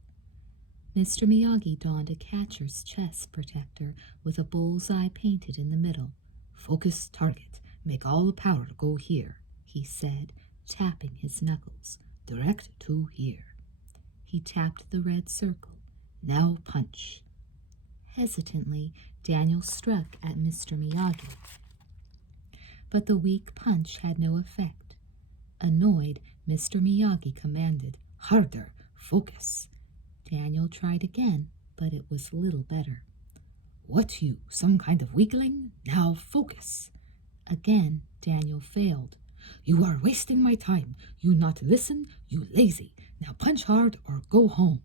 Mr. Miyagi donned a catcher's chest protector with a bullseye painted in the middle. Focus target. Make all power go here, he said, tapping his knuckles. Direct to here. He tapped the red circle. Now punch. Hesitantly, Daniel struck at Mr. Miyagi. But the weak punch had no effect. Annoyed, Mr. Miyagi commanded, Harder. Focus. Daniel tried again, but it was little better. What you, some kind of weakling? Now focus. Again, Daniel failed. You are wasting my time. You not listen, you lazy. Now punch hard or go home.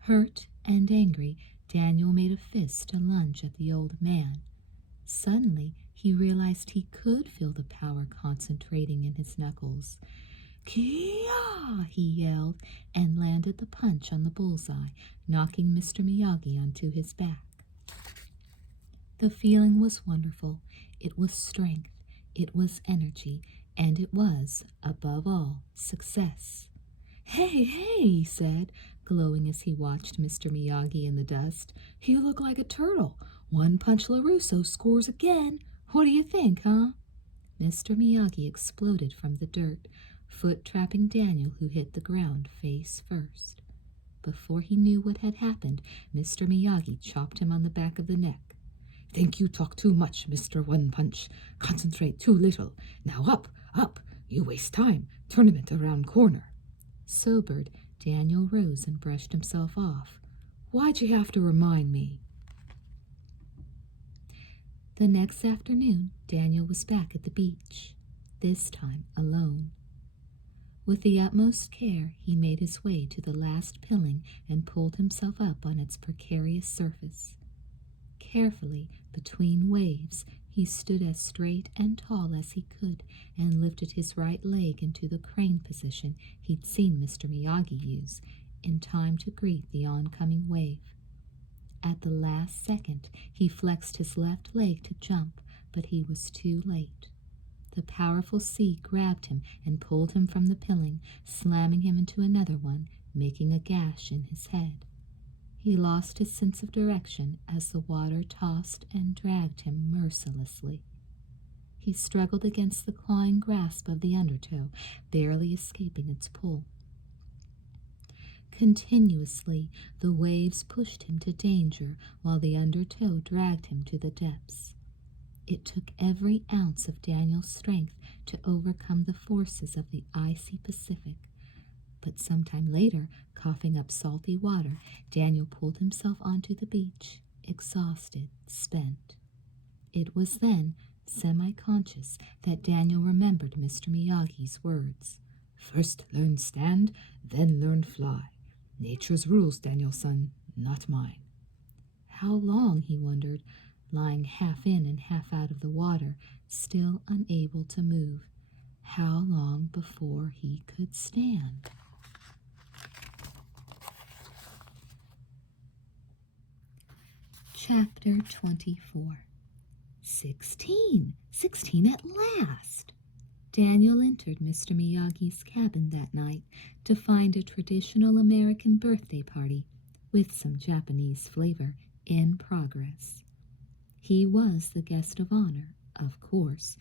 Hurt and angry, Daniel made a fist to lunge at the old man. Suddenly, he realized he could feel the power concentrating in his knuckles. Kia! He yelled, and landed the punch on the bullseye, knocking Mr. Miyagi onto his back. The feeling was wonderful. It was strength, it was energy, and it was, above all, success. Hey, he said, glowing as he watched Mr. Miyagi in the dust. You look like a turtle. 1 punch LaRusso scores again. What do you think, huh? Mr. Miyagi exploded from the dirt, foot-trapping Daniel, who hit the ground face first. Before he knew what had happened, Mr. Miyagi chopped him on the back of the neck. Think you talk too much, Mr. One Punch. Concentrate too little. Now up, up. You waste time. Tournament around corner. Sobered, Daniel rose and brushed himself off. Why'd you have to remind me? The next afternoon, Daniel was back at the beach, this time alone. With the utmost care, he made his way to the last piling and pulled himself up on its precarious surface. Carefully, between waves, he stood as straight and tall as he could and lifted his right leg into the crane position he'd seen Mr. Miyagi use, in time to greet the oncoming wave. At the last second, he flexed his left leg to jump, but he was too late. The powerful sea grabbed him and pulled him from the piling, slamming him into another one, making a gash in his head. He lost his sense of direction as the water tossed and dragged him mercilessly. He struggled against the clawing grasp of the undertow, barely escaping its pull. Continuously, the waves pushed him to danger while the undertow dragged him to the depths. It took every ounce of Daniel's strength to overcome the forces of the icy Pacific. But sometime later, coughing up salty water, Daniel pulled himself onto the beach, exhausted, spent. It was then, semi-conscious, that Daniel remembered Mr. Miyagi's words. First learn stand, then learn fly. Nature's rules, Daniel-son, not mine. How long, he wondered, lying half in and half out of the water, still unable to move. How long before he could stand? Chapter 24. 16! 16 at last! Daniel entered Mr. Miyagi's cabin that night to find a traditional American birthday party, with some Japanese flavor, in progress. He was the guest of honor, of course,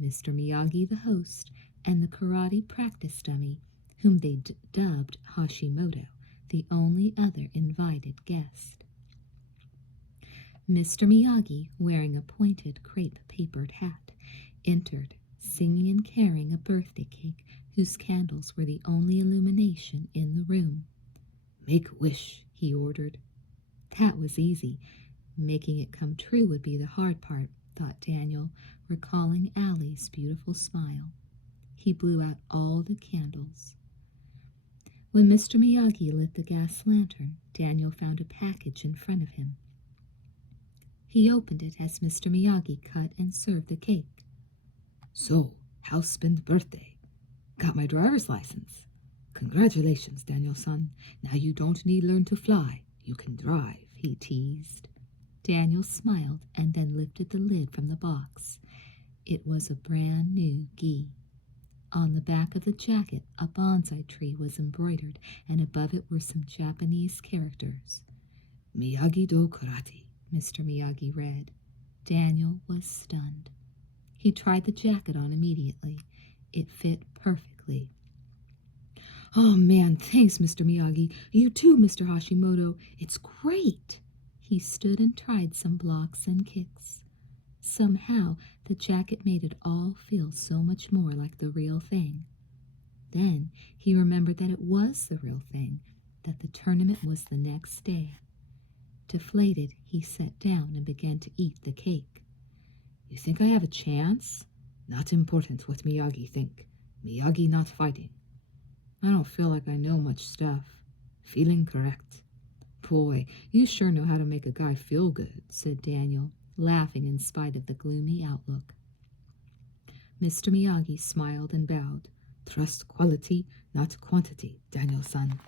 Mr. Miyagi the host, and the karate practice dummy, whom they dubbed Hashimoto, the only other invited guest. Mr. Miyagi, wearing a pointed crepe-papered hat, entered, singing and carrying a birthday cake whose candles were the only illumination in the room. "Make a wish," he ordered. That was easy. Making it come true would be the hard part, thought Daniel, recalling Allie's beautiful smile. He blew out all the candles. When Mr. Miyagi lit the gas lantern, Daniel found a package in front of him. He opened it as Mr. Miyagi cut and served the cake. "So, how's been the birthday? Got my driver's license. Congratulations, Daniel-san. Now you don't need learn to fly. You can drive," he teased. Daniel smiled and then lifted the lid from the box. It was a brand new gi. On the back of the jacket, a bonsai tree was embroidered, and above it were some Japanese characters. "Miyagi-Do Karate," Mr. Miyagi read. Daniel was stunned. He tried the jacket on immediately. It fit perfectly. "Oh, man, thanks, Mr. Miyagi. You too, Mr. Hashimoto. It's great." He stood and tried some blocks and kicks. Somehow, the jacket made it all feel so much more like the real thing. Then he remembered that it was the real thing, that the tournament was the next day. Deflated, he sat down and began to eat the cake. "You think I have a chance? Not important what Miyagi think. Miyagi not fighting. I don't feel like I know much stuff. Feeling correct." "Boy, you sure know how to make a guy feel good," said Daniel, laughing in spite of the gloomy outlook. Mr. Miyagi smiled and bowed. "Trust quality, not quantity, Daniel-san."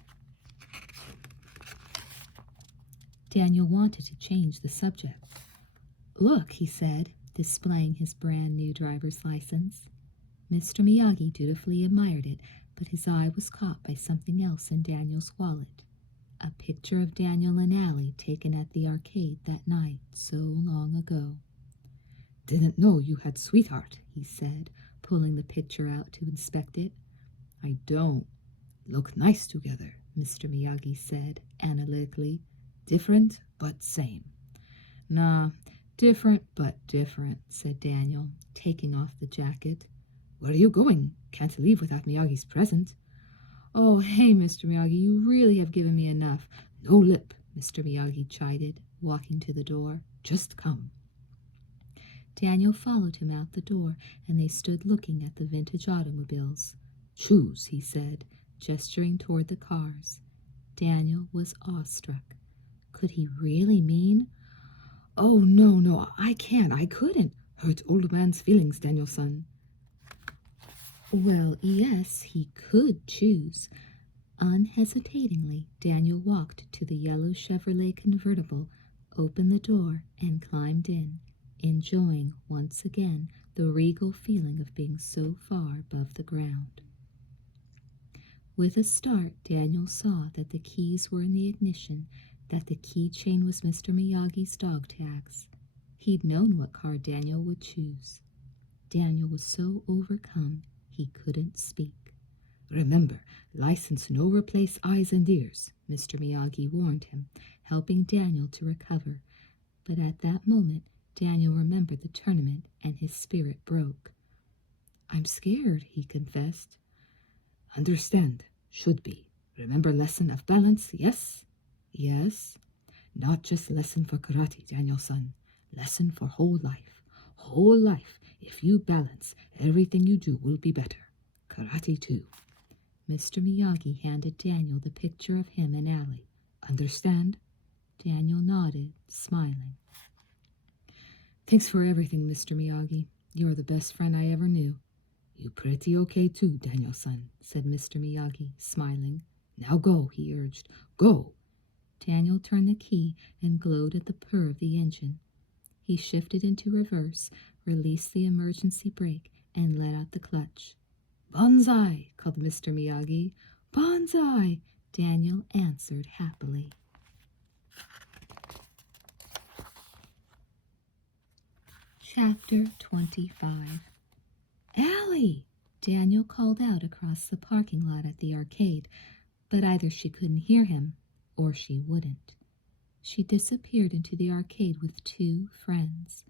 Daniel wanted to change the subject. "Look," he said, displaying his brand new driver's license. Mr. Miyagi dutifully admired it, but his eye was caught by something else in Daniel's wallet. A picture of Daniel and Allie taken at the arcade that night so long ago. "Didn't know you had sweetheart," he said, pulling the picture out to inspect it. "I don't. Look nice together," Mr. Miyagi said analytically. "Different, but same." "Nah, different but different," said Daniel, taking off the jacket. "Where are you going? Can't leave without Miyagi's present." "Oh, hey, Mr. Miyagi, you really have given me enough." "No lip," Mr. Miyagi chided, walking to the door. "Just come." Daniel followed him out the door, and they stood looking at the vintage automobiles. "Choose," he said, gesturing toward the cars. Daniel was awestruck. Could he really mean? "Oh, no, I couldn't. Hurt old man's feelings, Daniel-san." Well, yes, he could choose. Unhesitatingly, Daniel walked to the yellow Chevrolet convertible, opened the door, and climbed in, enjoying once again the regal feeling of being so far above the ground. With a start, Daniel saw that the keys were in the ignition, that the keychain was Mr. Miyagi's dog tags. He'd known what car Daniel would choose. Daniel was so overcome he couldn't speak. "Remember, license no replace eyes and ears," Mr. Miyagi warned him, helping Daniel to recover. But at that moment, Daniel remembered the tournament and his spirit broke. "I'm scared," he confessed. "Understand. Should be. Remember lesson of balance, yes?" "Yes." "Not just lesson for karate, Daniel-san. Lesson for whole life. Whole life. If you balance, everything you do will be better. Karate too." Mr. Miyagi handed Daniel the picture of him and Allie. "Understand?" Daniel nodded, smiling. "Thanks for everything, Mr. Miyagi. You're the best friend I ever knew." "You pretty okay too, Daniel-san," said Mr. Miyagi, smiling. "Now go," he urged. "Go." Daniel turned the key and glowed at the purr of the engine. He shifted into reverse, released the emergency brake, and let out the clutch. "Banzai!" called Mr. Miyagi. "Banzai!" Daniel answered happily. Chapter 25. "Allie!" Daniel called out across the parking lot at the arcade, but either she couldn't hear him or she wouldn't. She disappeared into the arcade with two friends.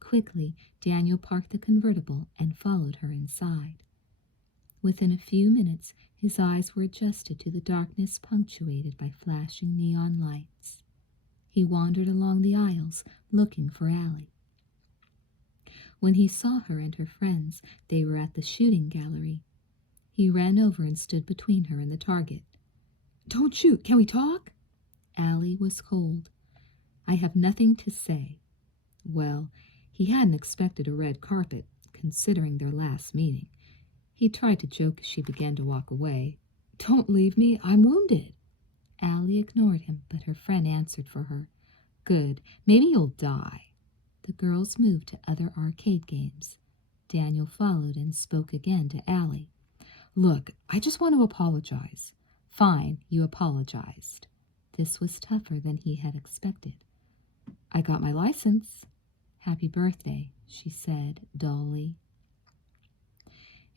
Quickly, Daniel parked the convertible and followed her inside. Within a few minutes, his eyes were adjusted to the darkness punctuated by flashing neon lights. He wandered along the aisles, looking for Allie. When he saw her and her friends, they were at the shooting gallery. He ran over and stood between her and the target. Don't shoot. Can we talk? Allie was cold. I have nothing to say. Well, he hadn't expected a red carpet, considering their last meeting. He tried to joke as she began to walk away. Don't leave me. I'm wounded. Allie ignored him, but her friend answered for her. Good. Maybe you'll die. The girls moved to other arcade games. Daniel followed and spoke again to Allie. Look, I just want to apologize. Fine, you apologized. This was tougher than he had expected. I got my license. Happy birthday, she said dully.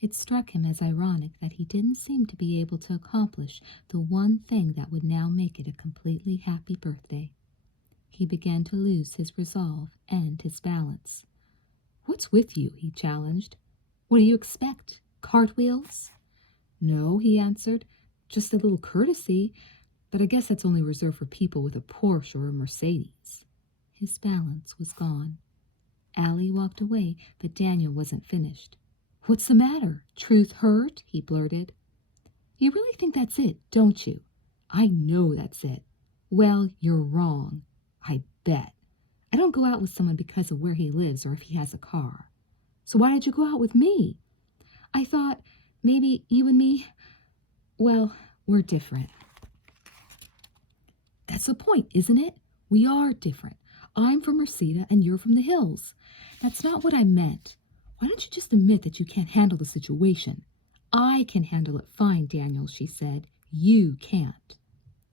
It struck him as ironic that he didn't seem to be able to accomplish the one thing that would now make it a completely happy birthday. He began to lose his resolve and his balance. What's with you? He challenged. What do you expect? Cartwheels? No, he answered. Just a little courtesy, but I guess that's only reserved for people with a Porsche or a Mercedes. His balance was gone. Allie walked away, but Daniel wasn't finished. What's the matter? Truth hurt? He blurted. You really think that's it, don't you? I know that's it. Well, you're wrong. I bet. I don't go out with someone because of where he lives or if he has a car. So why did you go out with me? I thought maybe you and me, well, we're different. That's the point, isn't it? We are different. I'm from Reseda and you're from the hills. That's not what I meant. Why don't you just admit that you can't handle the situation? I can handle it fine, Daniel, she said. You can't.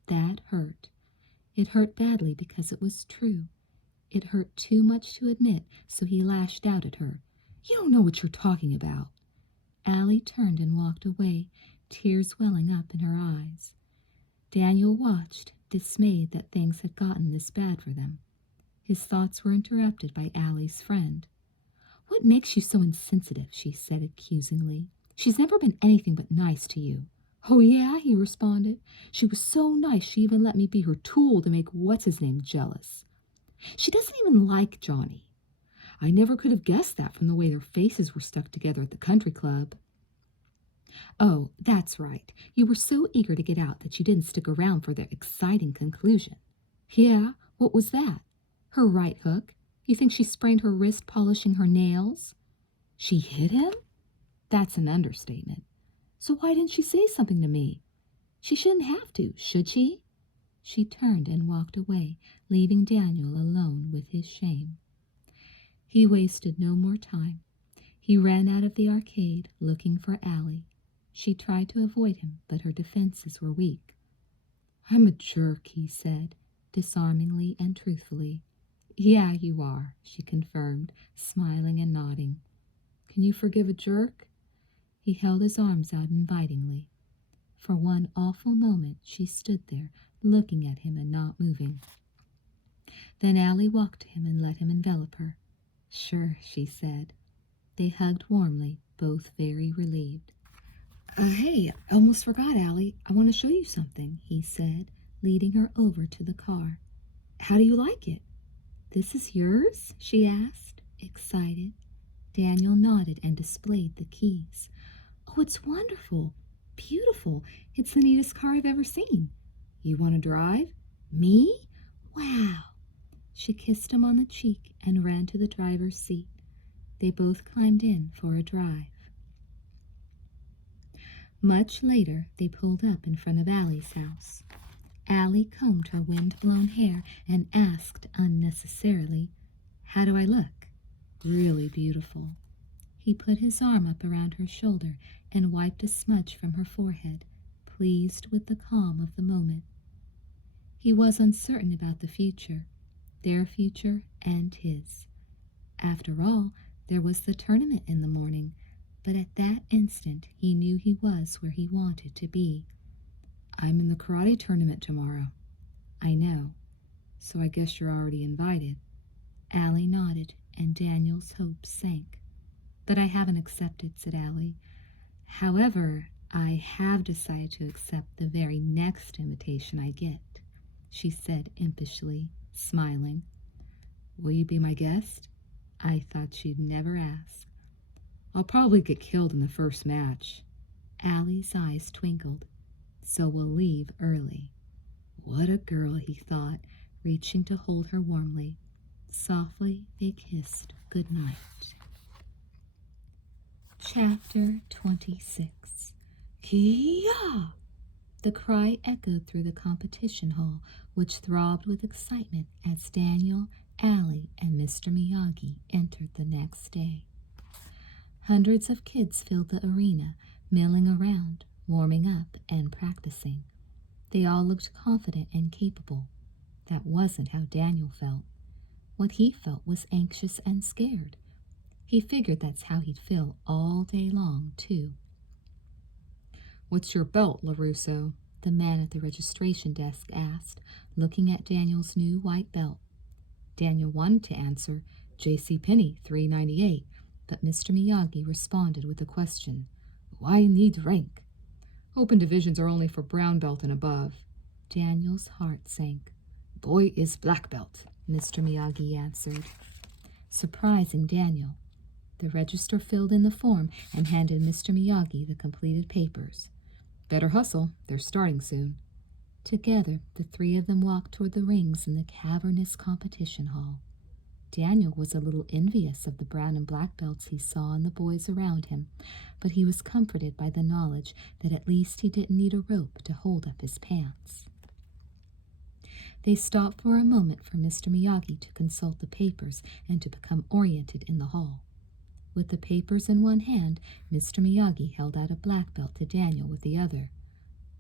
That hurt. It hurt badly because it was true. It hurt too much to admit, so he lashed out at her. You don't know what you're talking about. Allie turned and walked away, tears welling up in her eyes. Daniel watched, dismayed that things had gotten this bad for them. His thoughts were interrupted by Allie's friend. What makes you so insensitive? She said accusingly. She's never been anything but nice to you. Oh, yeah, he responded. She was so nice she even let me be her tool to make what's-his-name jealous. She doesn't even like Johnny. I never could have guessed that from the way their faces were stuck together at the country club. Oh, that's right. You were so eager to get out that you didn't stick around for the exciting conclusion. Yeah, what was that? Her right hook. You think she sprained her wrist polishing her nails? She hit him? That's an understatement. So why didn't she say something to me? She shouldn't have to, should she? She turned and walked away, leaving Daniel alone with his shame. He wasted no more time. He ran out of the arcade, looking for Allie. She tried to avoid him, but her defenses were weak. I'm a jerk, he said, disarmingly and truthfully. Yeah, you are, she confirmed, smiling and nodding. Can you forgive a jerk? He held his arms out invitingly. For one awful moment she stood there, looking at him and not moving. Then Allie walked to him and let him envelop her. Sure, she said. They hugged warmly, both very relieved. Hey, I almost forgot, Allie. I want to show you something, he said, leading her over to the car. How do you like it? This is yours? She asked, excited. Daniel nodded and displayed the keys. Oh, it's wonderful. Beautiful. It's the neatest car I've ever seen. You want to drive? Me? Wow. She kissed him on the cheek and ran to the driver's seat. They both climbed in for a drive. Much later, they pulled up in front of Allie's house. Allie combed her wind-blown hair and asked unnecessarily, "How do I look?" Really beautiful. He put his arm up around her shoulder and wiped a smudge from her forehead, pleased with the calm of the moment. He was uncertain about the future, their future and his. After all, there was the tournament in the morning, but at that instant he knew he was where he wanted to be. I'm in the karate tournament tomorrow. I know. So I guess you're already invited. Allie nodded, and Daniel's hopes sank. But I haven't accepted, said Allie. However, I have decided to accept the very next invitation I get, she said impishly, smiling. Will you be my guest? I thought she'd never ask. I'll probably get killed in the first match. Allie's eyes twinkled. So we'll leave early. What a girl, he thought, reaching to hold her warmly. Softly they kissed goodnight. Chapter 26. Kia! The cry echoed through the competition hall, which throbbed with excitement as Daniel, Allie, and Mr. Miyagi entered the next day. Hundreds of kids filled the arena, milling around, warming up, and practicing. They all looked confident and capable. That wasn't how Daniel felt. What he felt was anxious and scared. He figured that's how he'd feel all day long, too. What's your belt, LaRusso? The man at the registration desk asked, looking at Daniel's new white belt. Daniel wanted to answer, J.C. Penney, $3.98, but Mr. Miyagi responded with a question. Why need rank? Open divisions are only for brown belt and above. Daniel's heart sank. Boy is black belt, Mr. Miyagi answered, surprising Daniel. The register filled in the form and handed Mr. Miyagi the completed papers. Better hustle, they're starting soon. Together, the three of them walked toward the rings in the cavernous competition hall. Daniel was a little envious of the brown and black belts he saw in the boys around him, but he was comforted by the knowledge that at least he didn't need a rope to hold up his pants. They stopped for a moment for Mr. Miyagi to consult the papers and to become oriented in the hall. With the papers in one hand, Mr. Miyagi held out a black belt to Daniel with the other.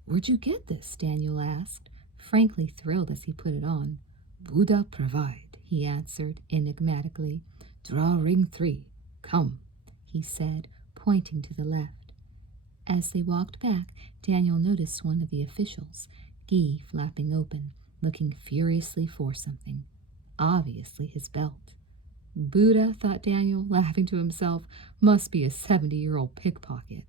Where'd you get this? Daniel asked, frankly thrilled as he put it on. Buddha provide, he answered enigmatically. Draw ring 3. Come, he said, pointing to the left. As they walked back, Daniel noticed one of the officials, gi flapping open, looking furiously for something. Obviously his belt. Buddha, thought Daniel, laughing to himself, must be a 70-year-old pickpocket.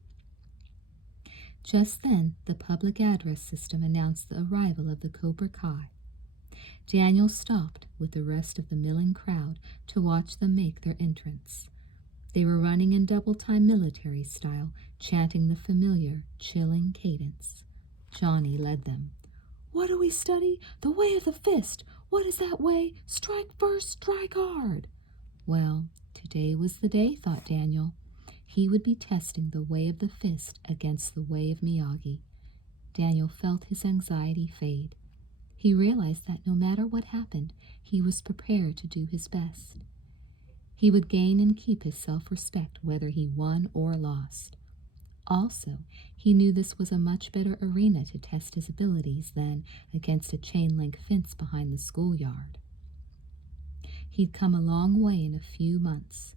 Just then, the public address system announced the arrival of the Cobra Kai. Daniel stopped with the rest of the milling crowd to watch them make their entrance. They were running in double-time military style, chanting the familiar, chilling cadence. Johnny led them. What do we study? The way of the fist. What is that way? Strike first, strike hard. Well, today was the day, thought Daniel. He would be testing the way of the fist against the way of Miyagi. Daniel felt his anxiety fade. He realized that no matter what happened, he was prepared to do his best. He would gain and keep his self-respect whether he won or lost. Also, he knew this was a much better arena to test his abilities than against a chain-link fence behind the schoolyard. He'd come a long way in a few months.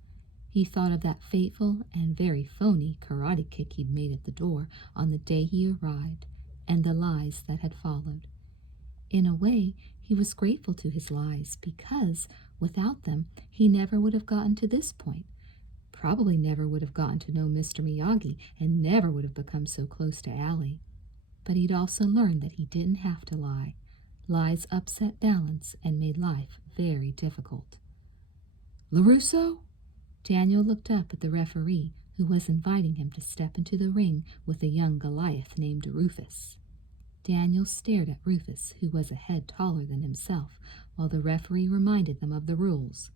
He thought of that fateful and very phony karate kick he'd made at the door on the day he arrived, and the lies that had followed. In a way, he was grateful to his lies because, without them, he never would have gotten to this point. Probably never would have gotten to know Mr. Miyagi and never would have become so close to Allie. But he'd also learned that he didn't have to lie. Lies upset balance and made life very difficult. LaRusso? Daniel looked up at the referee, who was inviting him to step into the ring with a young Goliath named Rufus. Daniel stared at Rufus, who was a head taller than himself, while the referee reminded them of the rules.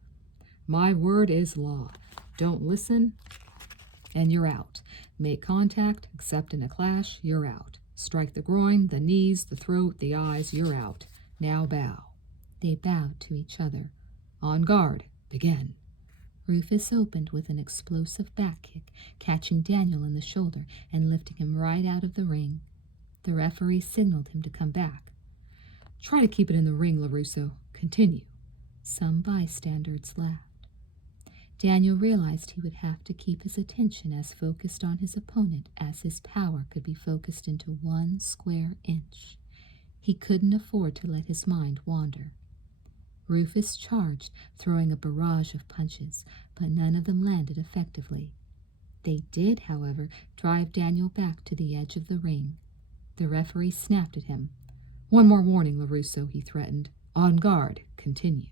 My word is law. Don't listen, and you're out. Make contact, except in a clash, you're out. Strike the groin, the knees, the throat, the eyes, you're out. Now bow. They bowed to each other. On guard. Begin. Rufus opened with an explosive back kick, catching Daniel in the shoulder and lifting him right out of the ring. The referee signaled him to come back. Try to keep it in the ring, LaRusso. Continue. Some bystanders laughed. Daniel realized he would have to keep his attention as focused on his opponent as his power could be focused into 1 square inch. He couldn't afford to let his mind wander. Rufus charged, throwing a barrage of punches, but none of them landed effectively. They did, however, drive Daniel back to the edge of the ring. The referee snapped at him. "One more warning, LaRusso," he threatened. "On guard. Continue."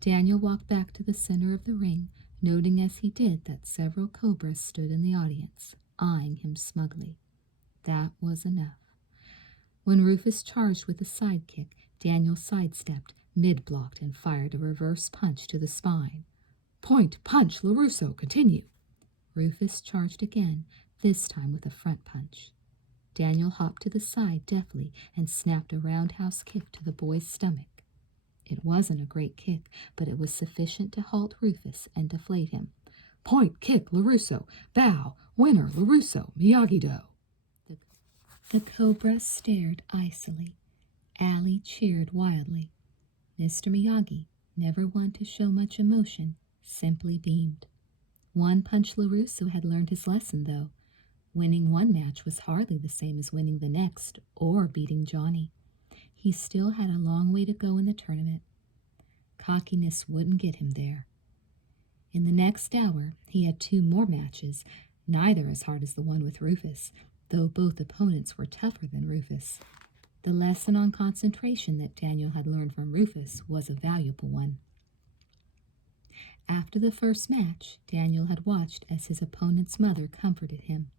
Daniel walked back to the center of the ring, noting as he did that several cobras stood in the audience, eyeing him smugly. That was enough. When Rufus charged with a sidekick, Daniel sidestepped, mid-blocked, and fired a reverse punch to the spine. "Point, punch, LaRusso, continue." Rufus charged again, this time with a front punch. Daniel hopped to the side deftly and snapped a roundhouse kick to the boy's stomach. It wasn't a great kick, but it was sufficient to halt Rufus and deflate him. "Point, kick, LaRusso, bow, winner, LaRusso, Miyagi-Do." The cobra stared icily. Allie cheered wildly. Mr. Miyagi, never one to show much emotion, simply beamed. One Punch LaRusso had learned his lesson, though. Winning one match was hardly the same as winning the next, or beating Johnny. He still had a long way to go in the tournament. Cockiness wouldn't get him there. In the next hour, he had 2 more matches, neither as hard as the one with Rufus, though both opponents were tougher than Rufus. The lesson on concentration that Daniel had learned from Rufus was a valuable one. After the first match, Daniel had watched as his opponent's mother comforted him.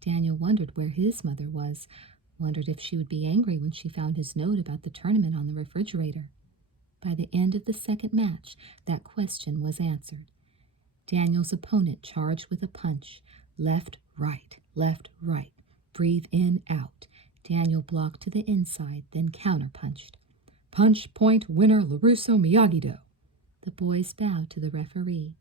Daniel wondered where his mother was, wondered if she would be angry when she found his note about the tournament on the refrigerator. By the end of the second match, that question was answered. Daniel's opponent charged with a punch. Left, right, breathe in, out. Daniel blocked to the inside, then counterpunched. "Punch, point, winner, LaRusso, Miyagi-Do." The boys bowed to the referee.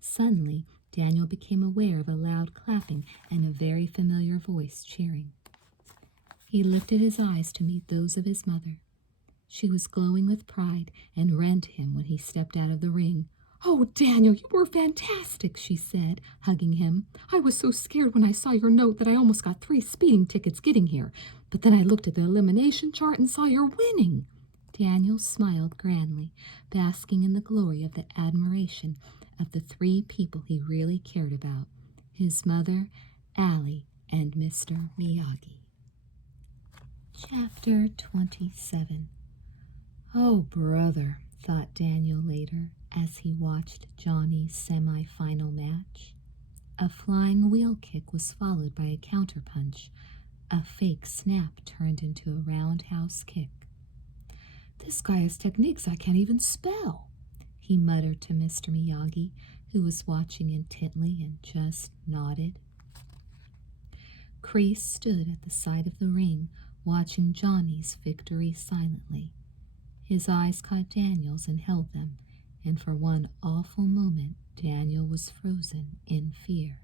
Suddenly, Daniel became aware of a loud clapping and a very familiar voice cheering. He lifted his eyes to meet those of his mother. She was glowing with pride and ran to him when he stepped out of the ring. "Oh, Daniel, you were fantastic," she said, hugging him. "I was so scared when I saw your note that I almost got 3 speeding tickets getting here. But then I looked at the elimination chart and saw you're winning." Daniel smiled grandly, basking in the glory of the admiration of the 3 people he really cared about, his mother, Allie, and Mr. Miyagi. Chapter 27. "Oh, brother," thought Daniel later as he watched Johnny's semi-final match. A flying wheel kick was followed by a counterpunch. A fake snap turned into a roundhouse kick. "This guy has techniques I can't even spell," he muttered to Mr. Miyagi, who was watching intently and just nodded. Kreese stood at the side of the ring, watching Johnny's victory silently. His eyes caught Daniel's and held them, and for one awful moment Daniel was frozen in fear.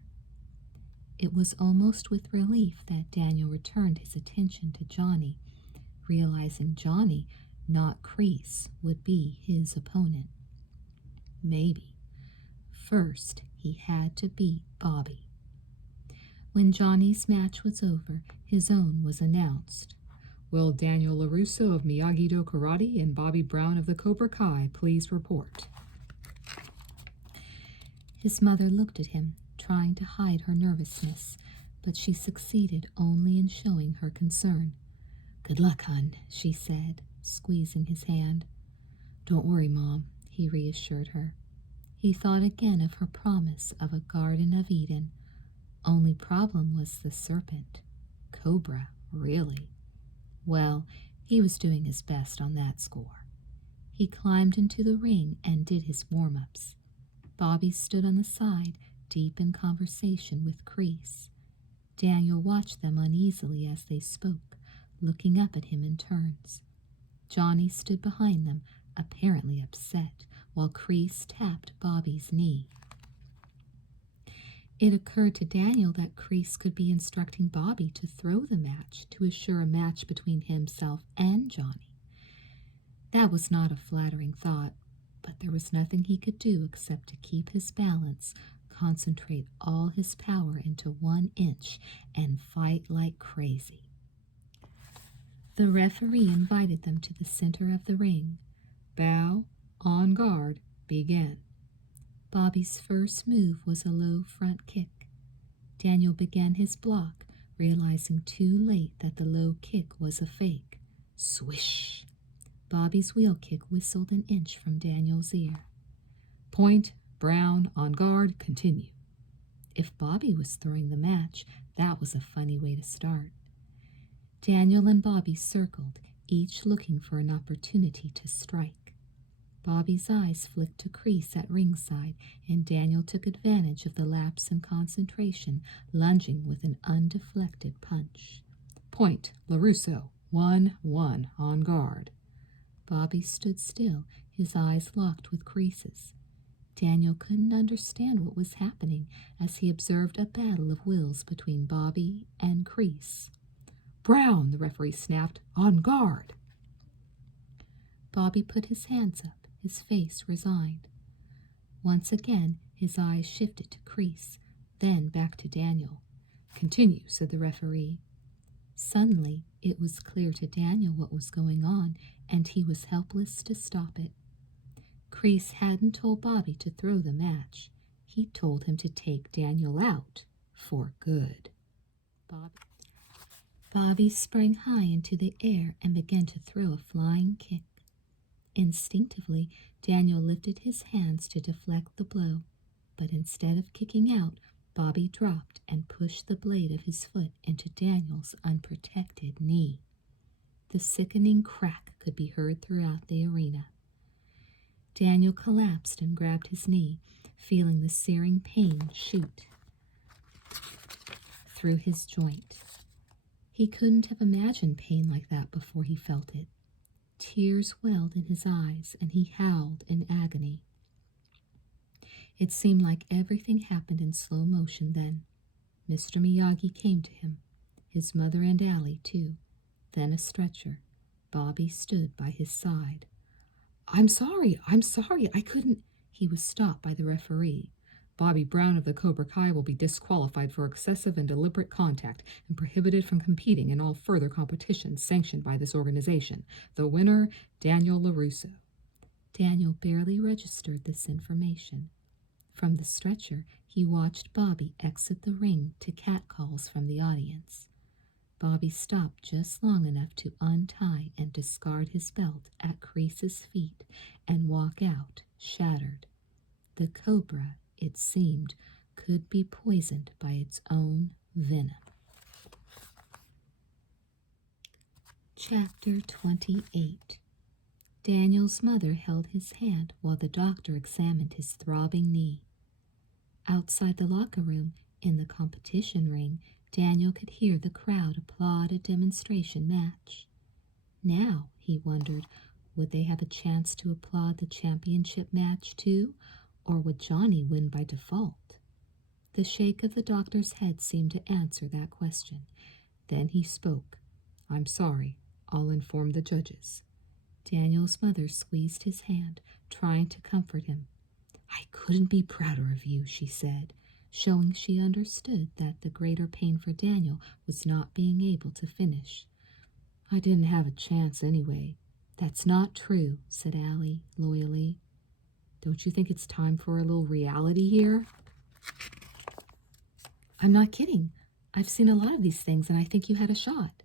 It was almost with relief that Daniel returned his attention to Johnny, realizing Johnny, not Kreese, would be his opponent. Maybe. First, he had to beat Bobby. When Johnny's match was over, his own was announced. "Will Daniel LaRusso of Miyagi-Do Karate and Bobby Brown of the Cobra Kai please report?" His mother looked at him, trying to hide her nervousness, but she succeeded only in showing her concern. "Good luck, hon," she said, squeezing his hand. "Don't worry, Mom," he reassured her. He thought again of her promise of a Garden of Eden. Only problem was the serpent. Cobra, really. Well, he was doing his best on that score. He climbed into the ring and did his warm-ups. Bobby stood on the side, deep in conversation with Kreese. Daniel watched them uneasily as they spoke, looking up at him in turns. Johnny stood behind them, apparently upset, while Kreese tapped Bobby's knee. It occurred to Daniel that Kreese could be instructing Bobby to throw the match to assure a match between himself and Johnny. That was not a flattering thought, but there was nothing he could do except to keep his balance, concentrate all his power into 1 inch, and fight like crazy. The referee invited them to the center of the ring. Bow, on guard, begin. Bobby's first move was a low front kick. Daniel began his block, realizing too late that the low kick was a fake. Swish! Bobby's wheel kick whistled an inch from Daniel's ear. Point, Brown, on guard, continue. If Bobby was throwing the match, that was a funny way to start. Daniel and Bobby circled, each looking for an opportunity to strike. Bobby's eyes flicked to crease at ringside, and Daniel took advantage of the lapse in concentration, lunging with an undeflected punch. Point, LaRusso, 1-1, on guard. Bobby stood still, his eyes locked with creases. Daniel couldn't understand what was happening as he observed a battle of wills between Bobby and Crease. Brown, the referee snapped, on guard. Bobby put his hands up, his face resigned. Once again, his eyes shifted to Crease, then back to Daniel. Continue, said the referee. Suddenly, it was clear to Daniel what was going on, and he was helpless to stop it. Crease hadn't told Bobby to throw the match. He told him to take Daniel out for good. Bobby sprang high into the air and began to throw a flying kick. Instinctively, Daniel lifted his hands to deflect the blow, but instead of kicking out, Bobby dropped and pushed the blade of his foot into Daniel's unprotected knee. The sickening crack could be heard throughout the arena. Daniel collapsed and grabbed his knee, feeling the searing pain shoot through his joint. He couldn't have imagined pain like that before he felt it. Tears welled in his eyes, and he howled in agony. It seemed like everything happened in slow motion then. Mr. Miyagi came to him, his mother and Allie, too. Then a stretcher. Bobby stood by his side. I'm sorry, I couldn't. He was stopped by the referee. Bobby Brown of the Cobra Kai will be disqualified for excessive and deliberate contact and prohibited from competing in all further competitions sanctioned by this organization. The winner, Daniel LaRusso. Daniel barely registered this information. From the stretcher, he watched Bobby exit the ring to catcalls from the audience. Bobby stopped just long enough to untie and discard his belt at Crease's feet and walk out, shattered. The cobra, it seemed, could be poisoned by its own venom. Chapter 28. Daniel's mother held his hand while the doctor examined his throbbing knee. Outside the locker room, in the competition ring, Daniel could hear the crowd applaud a demonstration match. Now, he wondered, would they have a chance to applaud the championship match too, or would Johnny win by default? The shake of the doctor's head seemed to answer that question. Then he spoke. I'm sorry. I'll inform the judges. Daniel's mother squeezed his hand, trying to comfort him. I couldn't be prouder of you, she said, showing she understood that the greater pain for Daniel was not being able to finish. I didn't have a chance anyway. That's not true, said Allie loyally. Don't you think it's time for a little reality here? I'm not kidding. I've seen a lot of these things, and I think you had a shot.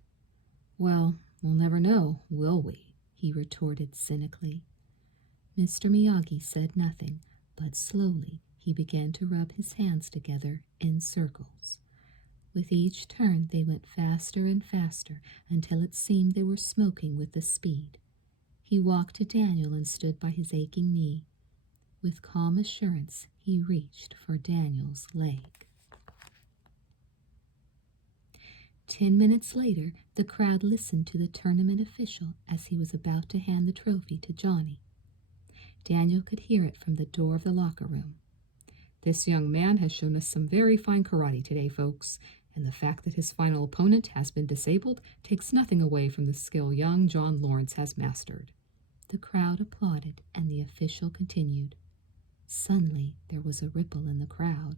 Well, we'll never know, will we? He retorted cynically. Mr. Miyagi said nothing, but slowly he began to rub his hands together in circles. With each turn they went faster and faster until it seemed they were smoking with the speed. He walked to Daniel and stood by his aching knee. With calm assurance, he reached for Daniel's leg. 10 minutes later, the crowd listened to the tournament official as he was about to hand the trophy to Johnny. Daniel could hear it from the door of the locker room. This young man has shown us some very fine karate today, folks, and the fact that his final opponent has been disabled takes nothing away from the skill young John Lawrence has mastered. The crowd applauded, and the official continued. Suddenly, there was a ripple in the crowd.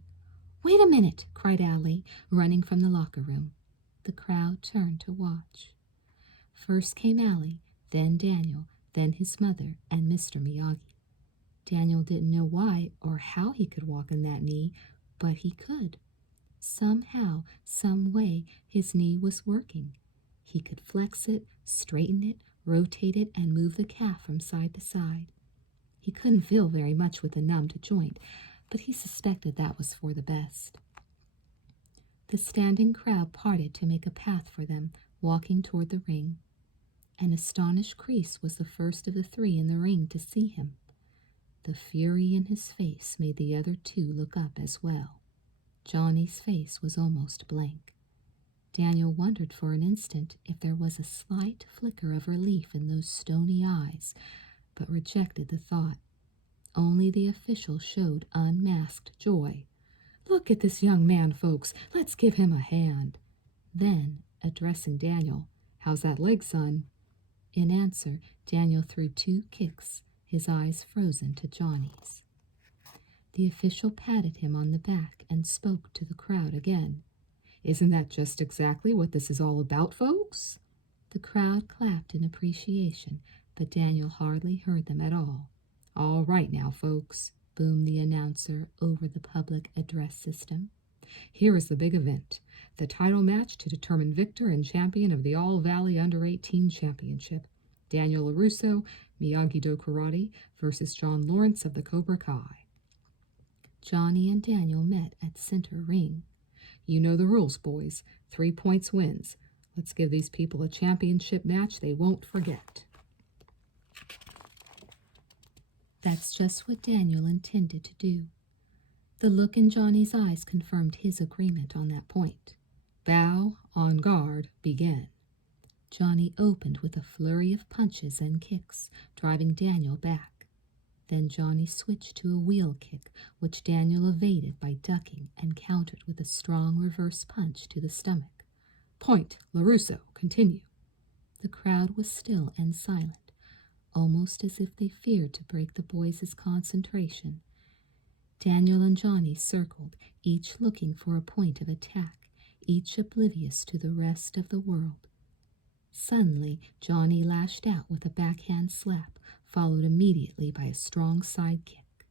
Wait a minute, cried Allie, running from the locker room. The crowd turned to watch. First came Allie, then Daniel, then his mother, and Mr. Miyagi. Daniel didn't know why or how he could walk in that knee, but he could. Somehow, some way, his knee was working. He could flex it, straighten it, rotate it, and move the calf from side to side. He couldn't feel very much with the numbed joint, but he suspected that was for the best. The standing crowd parted to make a path for them, walking toward the ring. An astonished Kreese was the first of the three in the ring to see him. The fury in his face made the other two look up as well. Johnny's face was almost blank. Daniel wondered for an instant if there was a slight flicker of relief in those stony eyes, but rejected the thought. Only the official showed unmasked joy. "Look at this young man, folks. Let's give him a hand." Then, addressing Daniel, "How's that leg, son?" In answer, Daniel threw 2 kicks, his eyes frozen to Johnny's. The official patted him on the back and spoke to the crowd again. "Isn't that just exactly what this is all about, folks?" The crowd clapped in appreciation, but Daniel hardly heard them at all. "All right now, folks," boomed the announcer over the public address system. "Here is the big event, the title match to determine victor and champion of the All-Valley Under-18 Championship. Daniel LaRusso, Miyagi-Do Karate versus John Lawrence of the Cobra Kai." Johnny and Daniel met at center ring. "You know the rules, boys. 3 points wins. Let's give these people a championship match they won't forget." That's just what Daniel intended to do. The look in Johnny's eyes confirmed his agreement on that point. "Bow, on guard, begin." Johnny opened with a flurry of punches and kicks, driving Daniel back. Then Johnny switched to a wheel kick, which Daniel evaded by ducking and countered with a strong reverse punch to the stomach. "Point, LaRusso, continue." The crowd was still and silent, almost as if they feared to break the boys' concentration. Daniel and Johnny circled, each looking for a point of attack, each oblivious to the rest of the world. Suddenly, Johnny lashed out with a backhand slap, followed immediately by a strong side kick.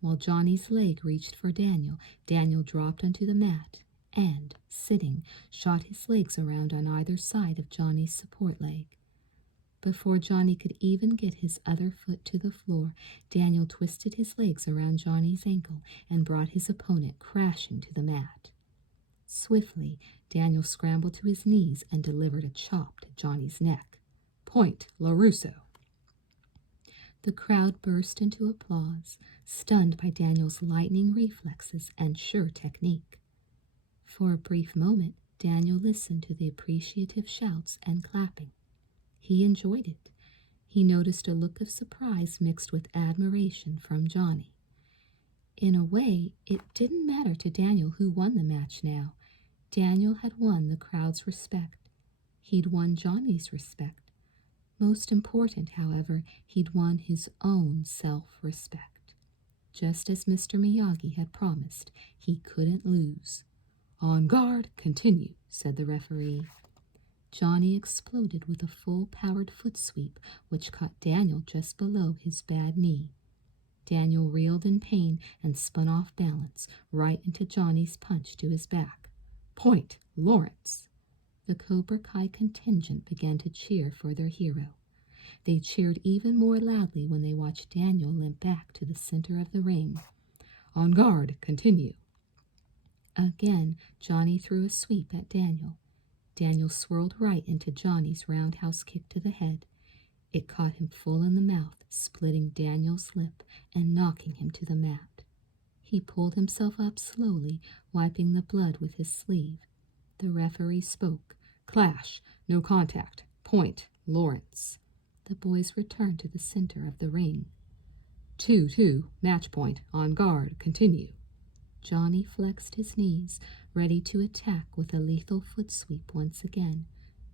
While Johnny's leg reached for Daniel, Daniel dropped onto the mat and, sitting, shot his legs around on either side of Johnny's support leg. Before Johnny could even get his other foot to the floor, Daniel twisted his legs around Johnny's ankle and brought his opponent crashing to the mat. Swiftly, Daniel scrambled to his knees and delivered a chop to Johnny's neck. "Point, LaRusso." The crowd burst into applause, stunned by Daniel's lightning reflexes and sure technique. For a brief moment, Daniel listened to the appreciative shouts and clapping. He enjoyed it. He noticed a look of surprise mixed with admiration from Johnny. In a way, it didn't matter to Daniel who won the match now. Daniel had won the crowd's respect. He'd won Johnny's respect. Most important, however, he'd won his own self-respect. Just as Mr. Miyagi had promised, he couldn't lose. "On guard, continue," said the referee. Johnny exploded with a full-powered foot sweep, which caught Daniel just below his bad knee. Daniel reeled in pain and spun off balance, right into Johnny's punch to his back. "Point, Lawrence." The Cobra Kai contingent began to cheer for their hero. They cheered even more loudly when they watched Daniel limp back to the center of the ring. "On guard, continue." Again, Johnny threw a sweep at Daniel. Daniel swirled right into Johnny's roundhouse kick to the head. It caught him full in the mouth, splitting Daniel's lip and knocking him to the mat. He pulled himself up slowly, wiping the blood with his sleeve. The referee spoke. "Clash, no contact. Point, Lawrence." The boys returned to the center of the ring. 2-2, match point, on guard, continue." Johnny flexed his knees, ready to attack with a lethal foot sweep once again,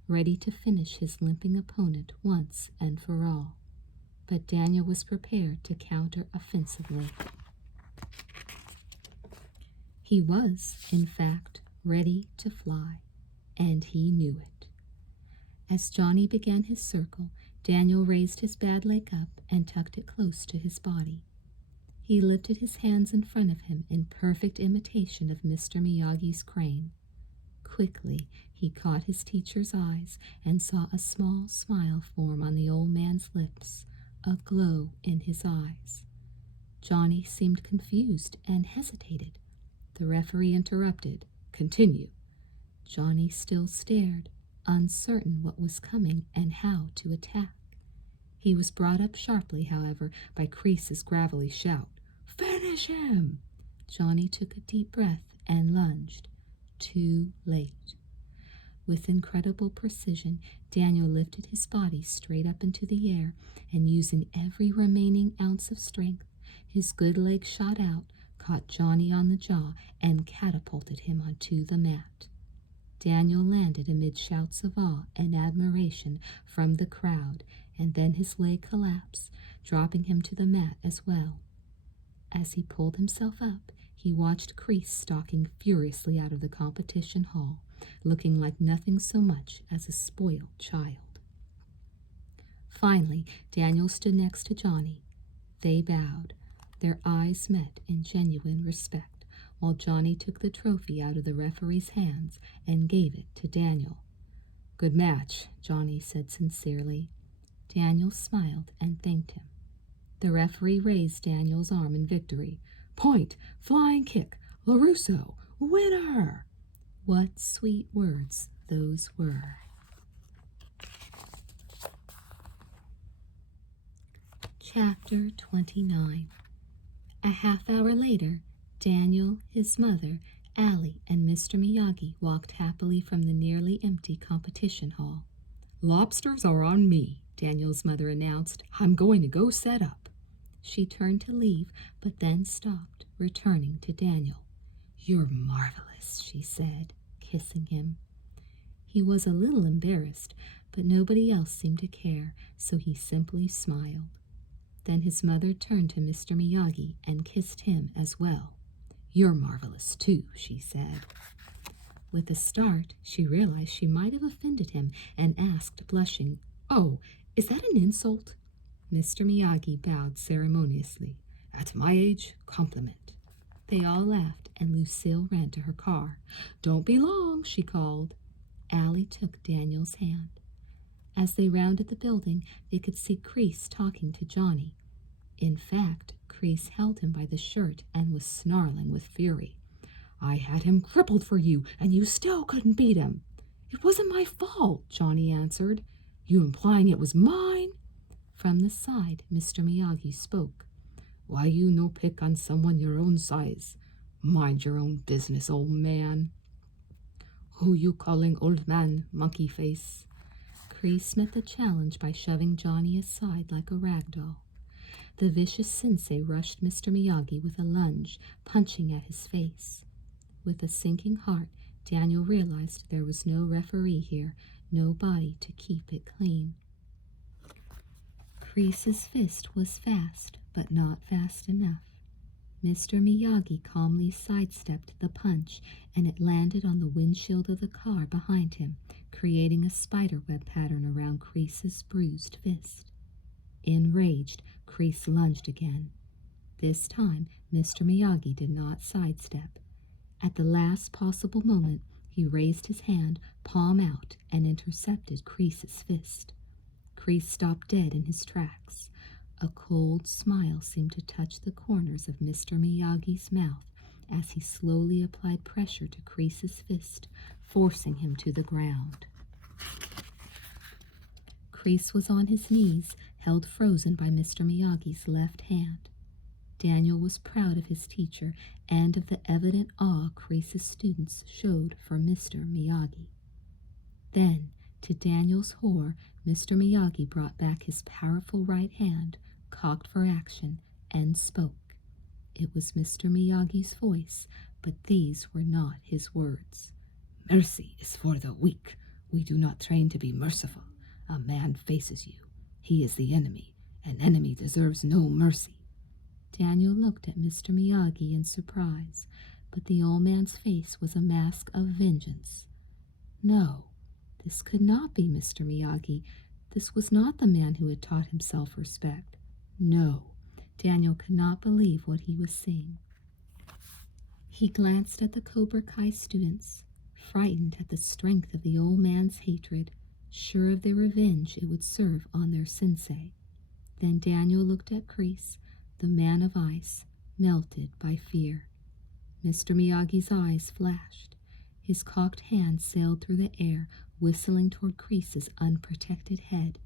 ready to finish his limping opponent once and for all. But Daniel was prepared to counter offensively. He was, in fact, ready to fly, and he knew it. As Johnny began his circle, Daniel raised his bad leg up and tucked it close to his body. He lifted his hands in front of him in perfect imitation of Mr. Miyagi's crane. Quickly, he caught his teacher's eyes and saw a small smile form on the old man's lips, a glow in his eyes. Johnny seemed confused and hesitated. The referee interrupted. "Continue." Johnny still stared, uncertain what was coming and how to attack. He was brought up sharply, however, by Crease's gravelly shout. "Finish him!" Johnny took a deep breath and lunged. Too late. With incredible precision, Daniel lifted his body straight up into the air, and using every remaining ounce of strength, his good leg shot out, caught Johnny on the jaw, and catapulted him onto the mat. Daniel landed amid shouts of awe and admiration from the crowd, and then his leg collapsed, dropping him to the mat as well. As he pulled himself up, he watched Crease stalking furiously out of the competition hall, looking like nothing so much as a spoiled child. Finally, Daniel stood next to Johnny. They bowed. Their eyes met in genuine respect, while Johnny took the trophy out of the referee's hands and gave it to Daniel. "Good match," Johnny said sincerely. Daniel smiled and thanked him. The referee raised Daniel's arm in victory. "Point, flying kick, LaRusso, winner!" What sweet words those were. Chapter 29. A half-hour later, Daniel, his mother, Allie, and Mr. Miyagi walked happily from the nearly empty competition hall. "Lobsters are on me," Daniel's mother announced. "I'm going to go set up." She turned to leave, but then stopped, returning to Daniel. "You're marvelous," she said, kissing him. He was a little embarrassed, but nobody else seemed to care, so he simply smiled. Then his mother turned to Mr. Miyagi and kissed him as well. "You're marvelous, too," she said. With a start, she realized she might have offended him and asked, blushing, "Oh, is that an insult?" Mr. Miyagi bowed ceremoniously. "At my age, compliment." They all laughed, and Lucille ran to her car. "Don't be long," she called. Allie took Daniel's hand. As they rounded the building, they could see Crease talking to Johnny. In fact, Crease held him by the shirt and was snarling with fury. "I had him crippled for you, and you still couldn't beat him." "It wasn't my fault," Johnny answered. "You implying it was mine?" From the side, Mr. Miyagi spoke. "Why you no pick on someone your own size? Mind your own business, old man." "Who you calling old man, monkey face?" Crease met the challenge by shoving Johnny aside like a rag doll. The vicious sensei rushed Mr. Miyagi with a lunge, punching at his face. With a sinking heart, Daniel realized there was no referee here, no body to keep it clean. Crease's fist was fast, but not fast enough. Mr. Miyagi calmly sidestepped the punch, and it landed on the windshield of the car behind him, creating a spiderweb pattern around Crease's bruised fist. Enraged, Crease lunged again. This time, Mr. Miyagi did not sidestep. At the last possible moment, he raised his hand, palm out, and intercepted Crease's fist. Crease stopped dead in his tracks. A cold smile seemed to touch the corners of Mr. Miyagi's mouth as he slowly applied pressure to Crease's fist, forcing him to the ground. Crease was on his knees, held frozen by Mr. Miyagi's left hand. Daniel was proud of his teacher and of the evident awe Crease's students showed for Mr. Miyagi. Then, to Daniel's horror, Mr. Miyagi brought back his powerful right hand, cocked for action, and spoke. It was Mr. Miyagi's voice, but these were not his words. "Mercy is for the weak. We do not train to be merciful. A man faces you. He is the enemy. An enemy deserves no mercy." Daniel looked at Mr. Miyagi in surprise, but the old man's face was a mask of vengeance. No, this could not be Mr. Miyagi. This was not the man who had taught him self-respect. No, Daniel could not believe what he was seeing. He glanced at the Cobra Kai students, frightened at the strength of the old man's hatred, sure of the revenge it would serve on their sensei. Then Daniel looked at Kreese, the man of ice, melted by fear. Mr. Miyagi's eyes flashed. His cocked hand sailed through the air, whistling toward Kreese's unprotected head.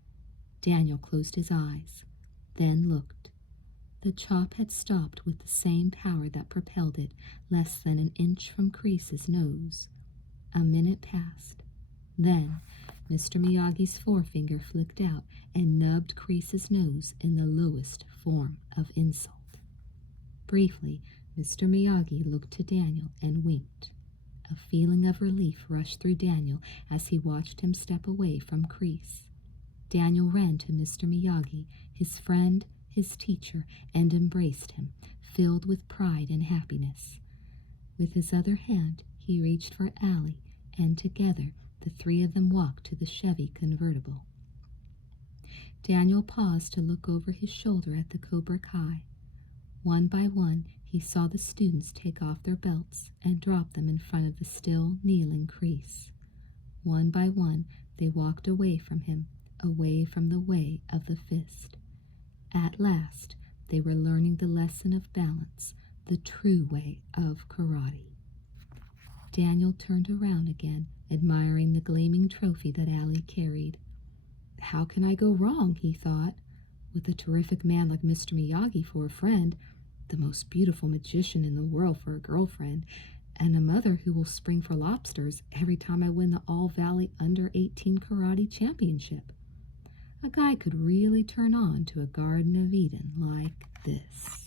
Daniel closed his eyes, then looked. The chop had stopped with the same power that propelled it, less than an inch from Kreese's nose. A minute passed. Then Mr. Miyagi's forefinger flicked out and nubbed Kreese's nose in the lowest form of insult. Briefly, Mr. Miyagi looked to Daniel and winked. A feeling of relief rushed through Daniel as he watched him step away from Kreese. Daniel ran to Mr. Miyagi, his friend, his teacher, and embraced him, filled with pride and happiness. With his other hand, he reached for Allie, and together the three of them walked to the Chevy convertible. Daniel paused to look over his shoulder at the Cobra Kai. One by one, he saw the students take off their belts and drop them in front of the still kneeling Kreese. One by one, they walked away from him, away from the way of the fist. At last, they were learning the lesson of balance, the true way of karate. Daniel turned around again, admiring the gleaming trophy that Allie carried. How can I go wrong, he thought. With a terrific man like Mr. Miyagi for a friend, the most beautiful magician in the world for a girlfriend, and a mother who will spring for lobsters every time I win the All-Valley Under-18 Karate Championship. A guy could really turn on to a Garden of Eden like this.